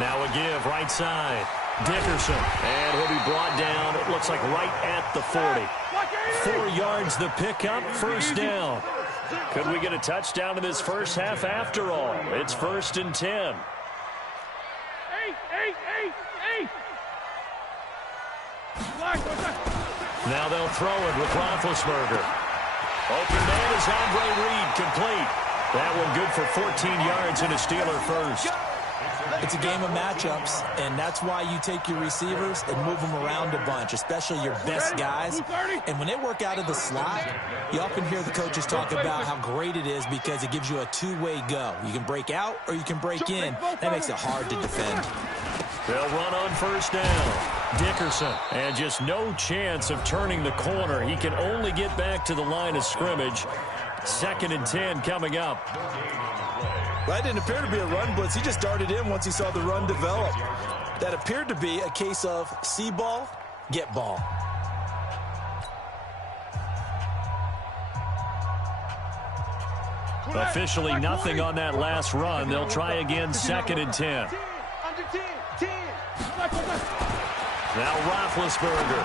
Now a give right side. Dickerson, and he'll be brought down, it looks like right at the 40. 4 yards the pickup, first down. Could we get a touchdown in this first half after all? It's 1st and 10. Now they'll throw it with Roethlisberger. Open man is Andre Reed, complete. That one good for 14 yards and a Steeler first. It's a game of matchups, and that's why you take your receivers and move them around a bunch, especially your best guys. And when they work out of the slot, you often hear the coaches talk about how great it is because it gives you a two-way go. You can break out or you can break in. That makes it hard to defend. They'll run on first down. Dickerson, and just no chance of turning the corner. He can only get back to the line of scrimmage. 2nd and 10 coming up. That didn't appear to be a run blitz. He just darted in once he saw the run develop. That appeared to be a case of see ball, get ball. Officially nothing on that last run. They'll try again, 2nd and 10. Under 10. Now Roethlisberger.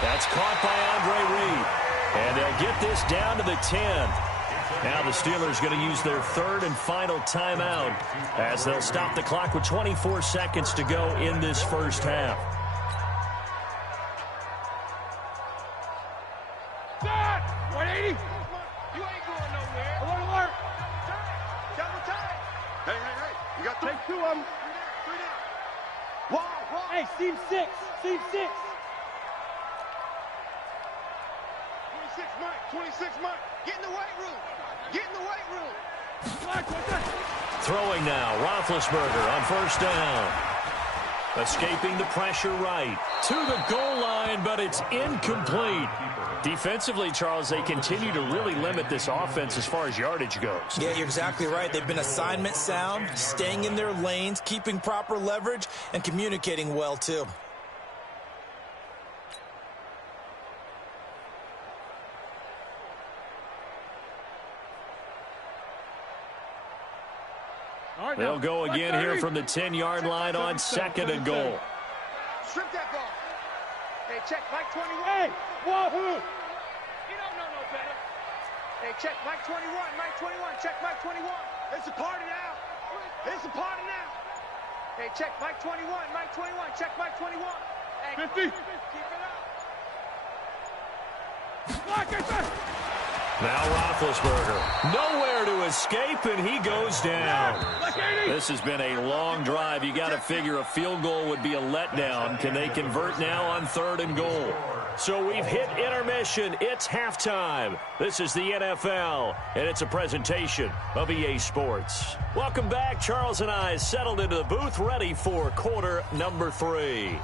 That's caught by Andre Reed. And they'll get this down to the 10. Now the Steelers going to use their 3rd and final timeout as they'll stop the clock with 24 seconds to go in this first half. Stop! 180. You ain't going nowhere. Alert. Double time. Hey. You got 3. Take 2 of them. 3 down. Wall. Hey, seam 6. 26, Mike. Get in the weight room. Throwing now, Roethlisberger on first down. Escaping the pressure right. To the goal line, but it's incomplete. Defensively, Charles, they continue to really limit this offense as far as yardage goes. Yeah, you're exactly right. They've been assignment sound, staying in their lanes, keeping proper leverage, and communicating well, too. They'll go again here from the 10-yard line on 2nd and goal. Strip that ball. Hey, check Mike 21. Hey, wahoo! You don't know no better. Hey, check Mike 21. Check Mike 21. It's a party now. Hey, check Mike 21. Check Mike 21. Hey, 50. Keep it up. Now Roethlisberger, nowhere to escape, and he goes down. This has been a long drive. You got to figure a field goal would be a letdown. Can they convert now on 3rd and goal? So we've hit intermission. It's halftime. This is the NFL, and it's a presentation of EA Sports. Welcome back. Charles and I settled into the booth, ready for quarter number 3.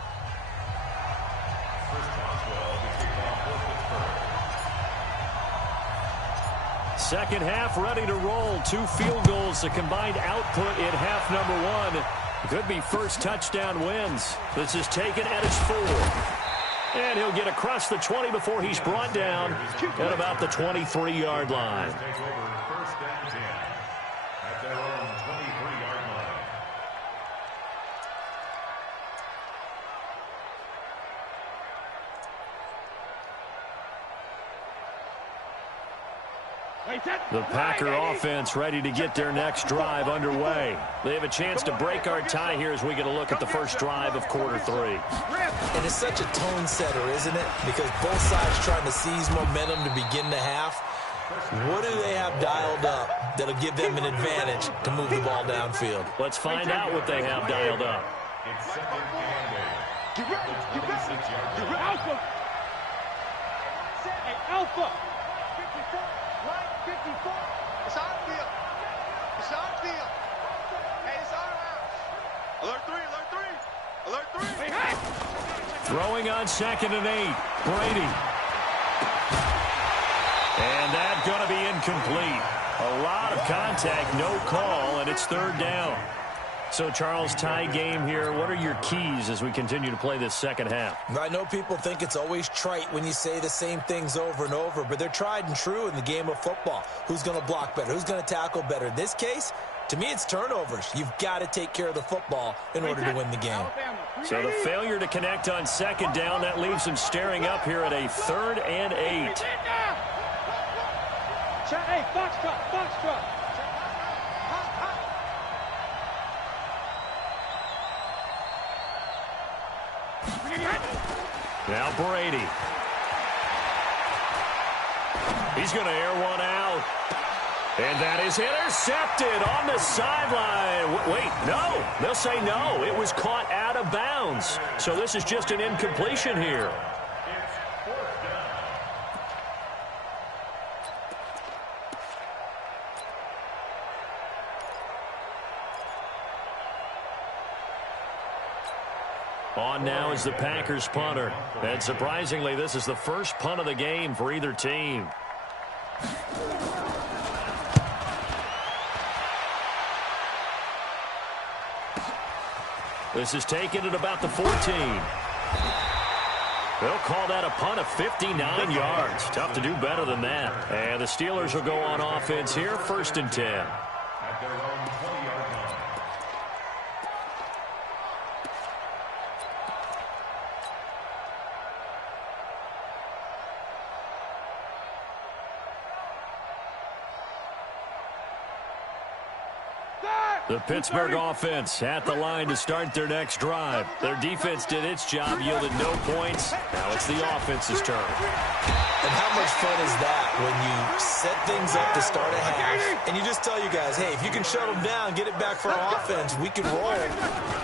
Second half ready to roll. 2 field goals, the combined output in half number 1. Could be first touchdown wins. This is taken at his 4. And he'll get across the 20 before he's brought down at about the 23-yard line. The Packer offense ready to get their next drive underway. They have a chance to break our tie here as we get a look at the first drive of quarter 3. And it's such a tone setter, isn't it? Because both sides trying to seize momentum to begin the half. What do they have dialed up that'll give them an advantage to move the ball downfield? Let's find out what they have dialed up. It's second and 8. Get ready. Get ready. Get ready. Alpha. Hey, Alpha. 54. Line 54. It's our field. It's our field. Hey, it's our house. Alert 3. Alert 3. Alert 3. Hey. Throwing on second and 8. Brady. And that's going to be incomplete. A lot of contact, no call, and it's third down. So, Charles, tie game here. What are your keys as we continue to play this second half? I know people think it's always trite when you say the same things over and over, but they're tried and true in the game of football. Who's going to block better? Who's going to tackle better? In this case, to me, it's turnovers. You've got to take care of the football in order to win the game. So the failure to connect on second down, that leaves them staring up here at a third and 8. Hey, Foxtrot, Foxtrot. Now Brady. He's going to air one out. And that is intercepted on the sideline. Wait, no. They'll say no. It was caught out of bounds. So this is just an incompletion here. On now is the Packers punter. And surprisingly, this is the first punt of the game for either team. This is taken at about the 14. They'll call that a punt of 59 yards. Tough to do better than that. And the Steelers will go on offense here, first and 10. At their own 20-yard line. The Pittsburgh offense at the line to start their next drive. Their defense did its job, yielded no points. Now it's the offense's turn. And how much fun is that when you set things up to start a half, and you just tell you guys, hey, if you can shut them down, get it back for our offense, we can roll.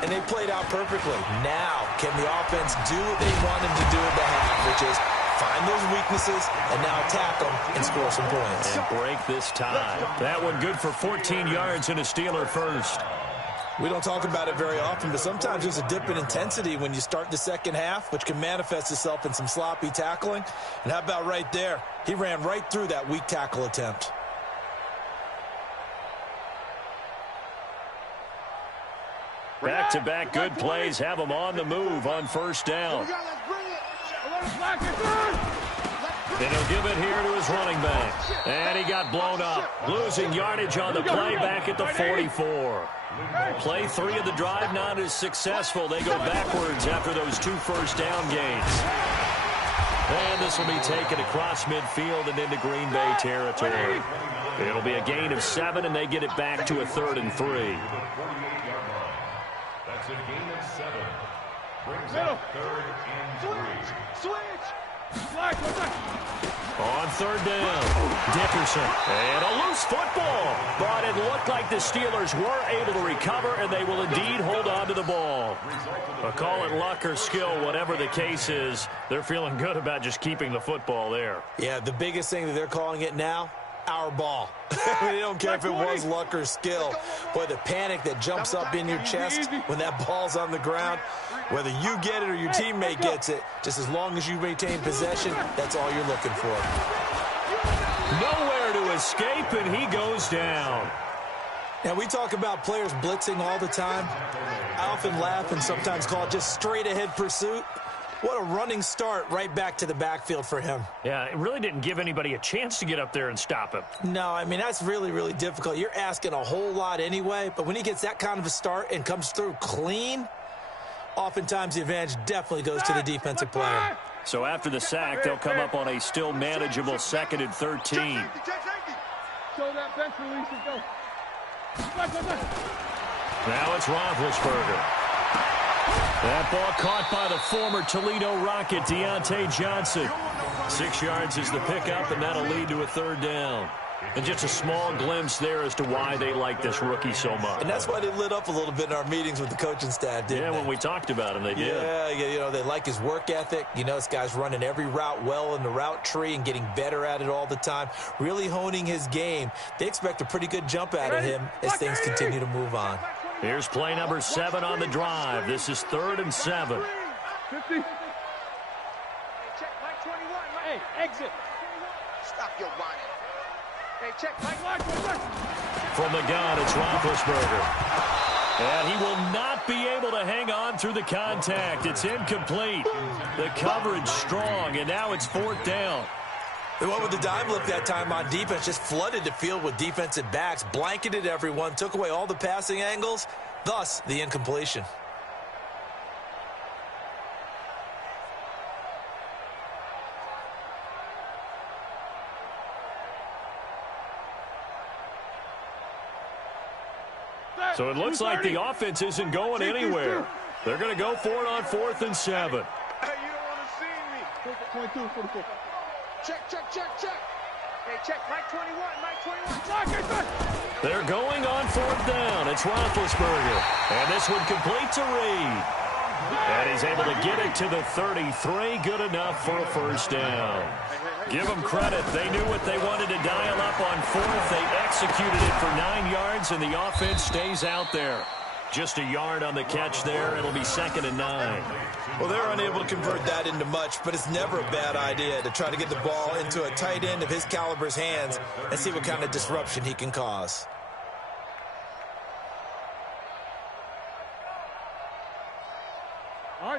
And they played out perfectly. Now, can the offense do what they want them to do at the half, which is find those weaknesses and now attack them and score some points. And break this tie. That one good for 14 yards and a Steeler first. We don't talk about it very often, but sometimes there's a dip in intensity when you start the second half, which can manifest itself in some sloppy tackling. And how about right there? He ran right through that weak tackle attempt. Back-to-back good plays have him on the move on first down. And he'll give it here to his running back. And he got blown up. Losing yardage on the play back at the 44. Play 3 of the drive not as successful. They go backwards after those 2 first down gains. And this will be taken across midfield and into Green Bay territory. It'll be a gain of 7, and they get it back to a 3rd and 3. That's a gain of 7. Brings up 3rd and 3. Switch! On third down, Dickerson. And a loose football. But it looked like the Steelers were able to recover, and they will indeed hold on to the ball. Call it luck or skill, whatever the case is. They're feeling good about just keeping the football there. Yeah, the biggest thing that they're calling it now, our ball. They don't care if it was luck or skill. Boy, the panic that jumps up in your chest when that ball's on the ground, whether you get it or your teammate gets it, just as long as you maintain possession, that's all you're looking for. Nowhere to escape, and he goes down. Now, we talk about players blitzing all the time. I often laugh and sometimes call it just straight-ahead pursuit. What a running start right back to the backfield for him. Yeah, it really didn't give anybody a chance to get up there and stop him. No, I mean, that's really, really difficult. You're asking a whole lot anyway, but when he gets that kind of a start and comes through clean, oftentimes the advantage definitely goes to the defensive player. So after the sack, they'll come up on a still manageable 2nd and 13. Show that bench release and go. Now it's Roethlisberger. That ball caught by the former Toledo Rocket, Deontay Johnson. 6 yards is the pickup, and that'll lead to a 3rd down. And just a small glimpse there as to why they like this rookie so much. And that's why they lit up a little bit in our meetings with the coaching staff, didn't they? Yeah, when we talked about him, they did. Yeah, you know, they like his work ethic. You know, this guy's running every route well in the route tree and getting better at it all the time, really honing his game. They expect a pretty good jump out of him as things continue to move on. Here's play number 7 on the drive. This is 3rd and 7. 50. Hey, check, Mike 21. Hey, exit. Stop your whining. Hey, check, Mike. From the gun, it's Roethlisberger. And he will not be able to hang on through the contact. It's incomplete. The coverage strong, and now it's 4th down. They went with the dime look that time on defense, just flooded the field with defensive backs, blanketed everyone, took away all the passing angles, thus the incompletion. So it looks like the offense isn't going anywhere. They're going to go for it on 4th and 7. Hey, you don't want to see me. 22, 44. Check. Hey, check, Mike 21, Mike 21. They're going on 4th down. It's Roethlisberger. And this one complete to Reed. And he's able to get it to the 33. Good enough for a 1st down. Give them credit. They knew what they wanted to dial up on 4th. They executed it for 9 yards, and the offense stays out there. Just a yard on the catch there. It'll be 2nd and 9. Well, they're unable to convert that into much, but it's never a bad idea to try to get the ball into a tight end of his caliber's hands and see what kind of disruption he can cause.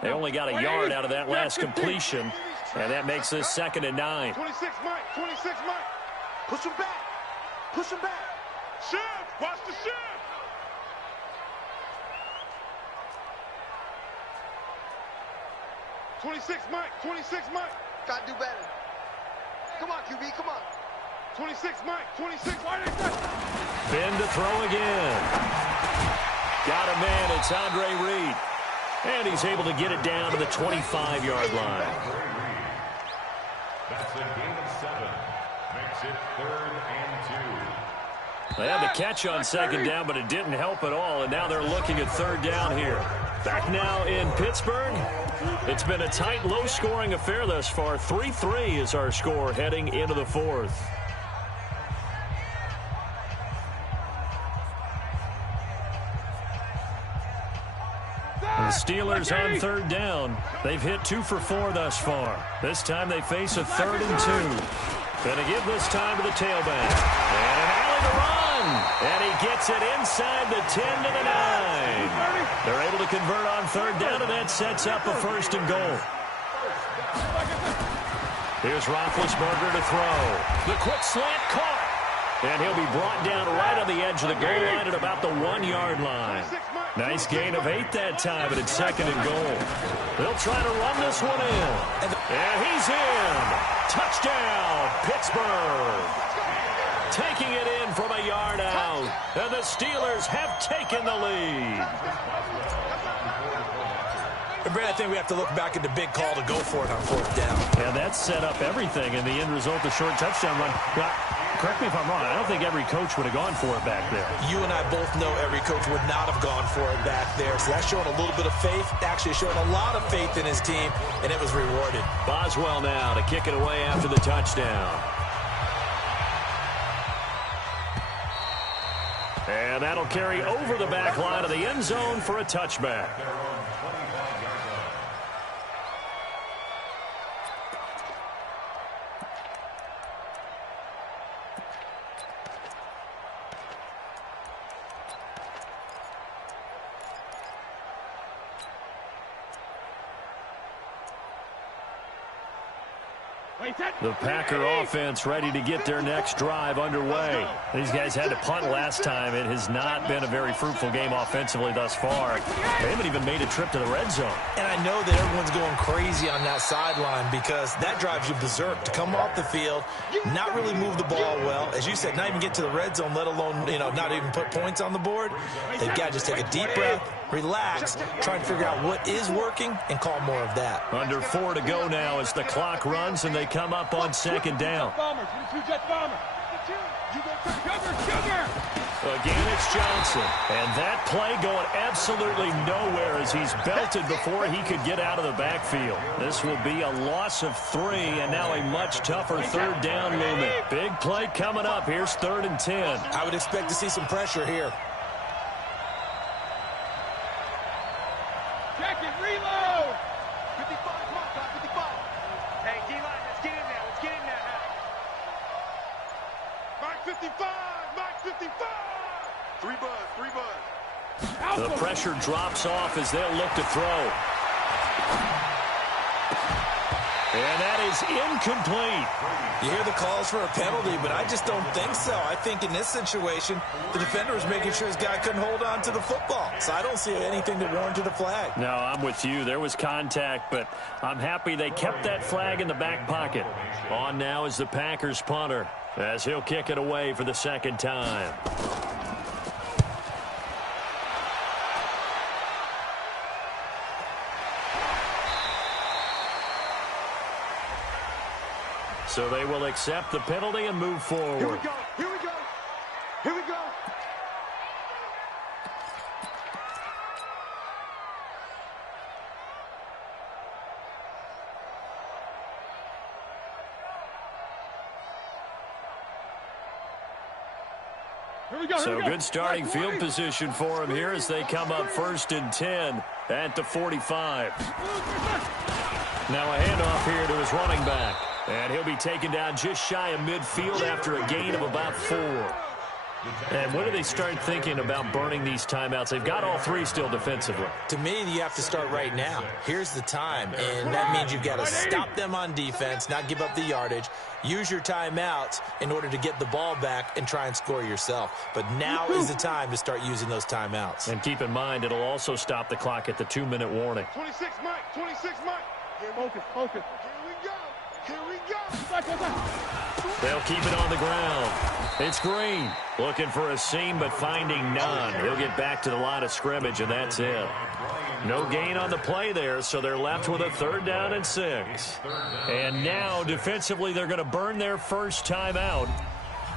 They only got a yard out of that last completion, and that makes this 2nd and 9. 26, Mike. Push him back. Shift. Watch the shift. 26, Mike. Gotta do better. Come on, QB, come on. 26, Mike. 26. Ben to throw again. Got a man. It's Andre Reed. And he's able to get it down to the 25-yard line. That's a gain of 7. Makes it 3rd and 2. They had the catch on 2nd down, but it didn't help at all. And now they're looking at 3rd down here. Back now in Pittsburgh. It's been a tight, low-scoring affair thus far. 3-3 is our score heading into the 4th. The Steelers on 3rd down. They've hit 2 for 4 thus far. This time they face a 3rd and 2. Going to give this time to the tailback. And an alley to run. And he gets it inside the 10 to the 9. They're able to convert on 3rd down, and that sets up a 1st and goal. Here's Roethlisberger to throw. The quick slant caught. And he'll be brought down right on the edge of the goal line at about the 1-yard line. Nice gain of 8 that time, but it's 2nd and goal. They'll try to run this one in. And he's in. Touchdown, Pittsburgh. Taking it in from a yard out. And the Steelers have taken the lead. And Brad, I think we have to look back at the big call to go for it on 4th down. Yeah, that set up everything, and the end result, the short touchdown run. Well, correct me if I'm wrong. I don't think every coach would have gone for it back there. You and I both know every coach would not have gone for it back there. So that's showing a little bit of faith, actually showing a lot of faith in his team, and it was rewarded. Boswell now to kick it away after the touchdown. And that'll carry over the back line of the end zone for a touchback. The Packer offense ready to get their next drive underway. These guys had to punt last time. It has not been a very fruitful game offensively thus far. They haven't even made a trip to the red zone. And I know that everyone's going crazy on that sideline because that drives you berserk to come off the field, not really move the ball well. As you said, not even get to the red zone, let alone, not even put points on the board. They've got to just take a deep breath, Relax, try and figure out what is working, and call more of that. Under 4 to go now as the clock runs and they come up on second down. Again, it's Johnson. And that play going absolutely nowhere as he's belted before he could get out of the backfield. This will be a loss of 3 and now a much tougher third down looming. Big play coming up. Here's 3rd and 10. I would expect to see some pressure here. Check it, reload! 55, come on, 55. Hey, D-line, let's get in there. Let's get in there now. Mark 55, Mark 55. 3 bud. The pressure drops off as they'll look to throw. And that is incomplete. You hear the calls for a penalty, but I just don't think so. I think in this situation, the defender was making sure his guy couldn't hold on to the football. So I don't see anything that warranted a flag. No, I'm with you. There was contact, but I'm happy they kept that flag in the back pocket. On now is the Packers punter as he'll kick it away for the second time. So they will accept the penalty and move forward. Here we go. Here we go. Here we go. So good starting field position for him here as they come up 1st and 10 at the 45. Now a handoff here to his running back. And he'll be taken down just shy of midfield after a gain of about 4. And when do they start thinking about burning these timeouts? They've got all 3 still defensively. To me, you have to start right now. Here's the time, and that means you've got to stop them on defense, not give up the yardage, use your timeouts in order to get the ball back and try and score yourself. But now is the time to start using those timeouts. And keep in mind, it'll also stop the clock at the 2-minute warning. 26, Mike. 26, Mike. Focus, focus. Here we go. Here we go. They'll keep it on the ground. It's Green looking for a seam but finding none. He'll get back to the line of scrimmage, and that's it. No gain on the play there, so they're left with a 3rd down and 6. And now, defensively, they're going to burn their first timeout.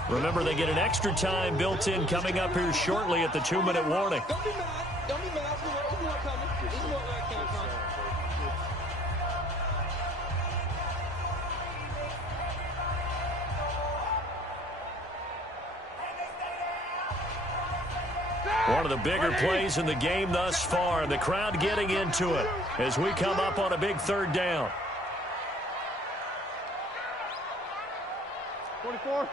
Remember, they get an extra time built in coming up here shortly at the 2-minute warning. Don't be mad. Don't be mad. It's more coming. It's more where it came from. One of the bigger plays in the game thus far, and the crowd getting into it as we come up on a big 3rd down. 24.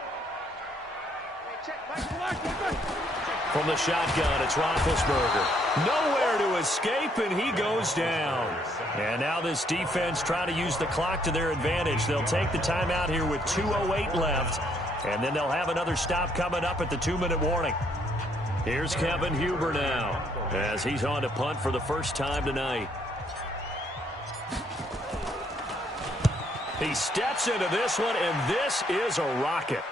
From the shotgun, it's Roethlisberger. Nowhere to escape, and he goes down. And now this defense trying to use the clock to their advantage. They'll take the timeout here with 2:08 left, and then they'll have another stop coming up at the 2-minute warning. Here's Kevin Huber now as he's on to punt for the first time tonight. He steps into this one, and this is a rocket.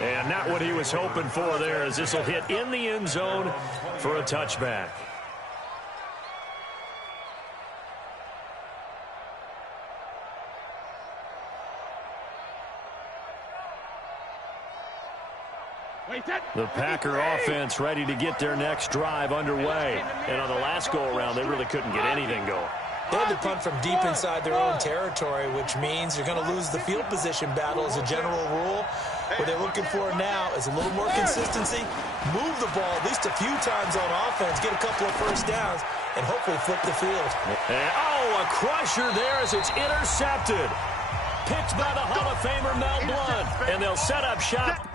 And not what he was hoping for there, as this will hit in the end zone for a touchback. The Packer offense ready to get their next drive underway. And on the last go-around, they really couldn't get anything going. They had to punt from deep inside their own territory, which means you're going to lose the field position battle as a general rule. What they're looking for now is a little more consistency, move the ball at least a few times on offense, get a couple of first downs, and hopefully flip the field. And, oh, a crusher there as it's intercepted. Picked by the Hall of Famer Mel Blount. And they'll set up shop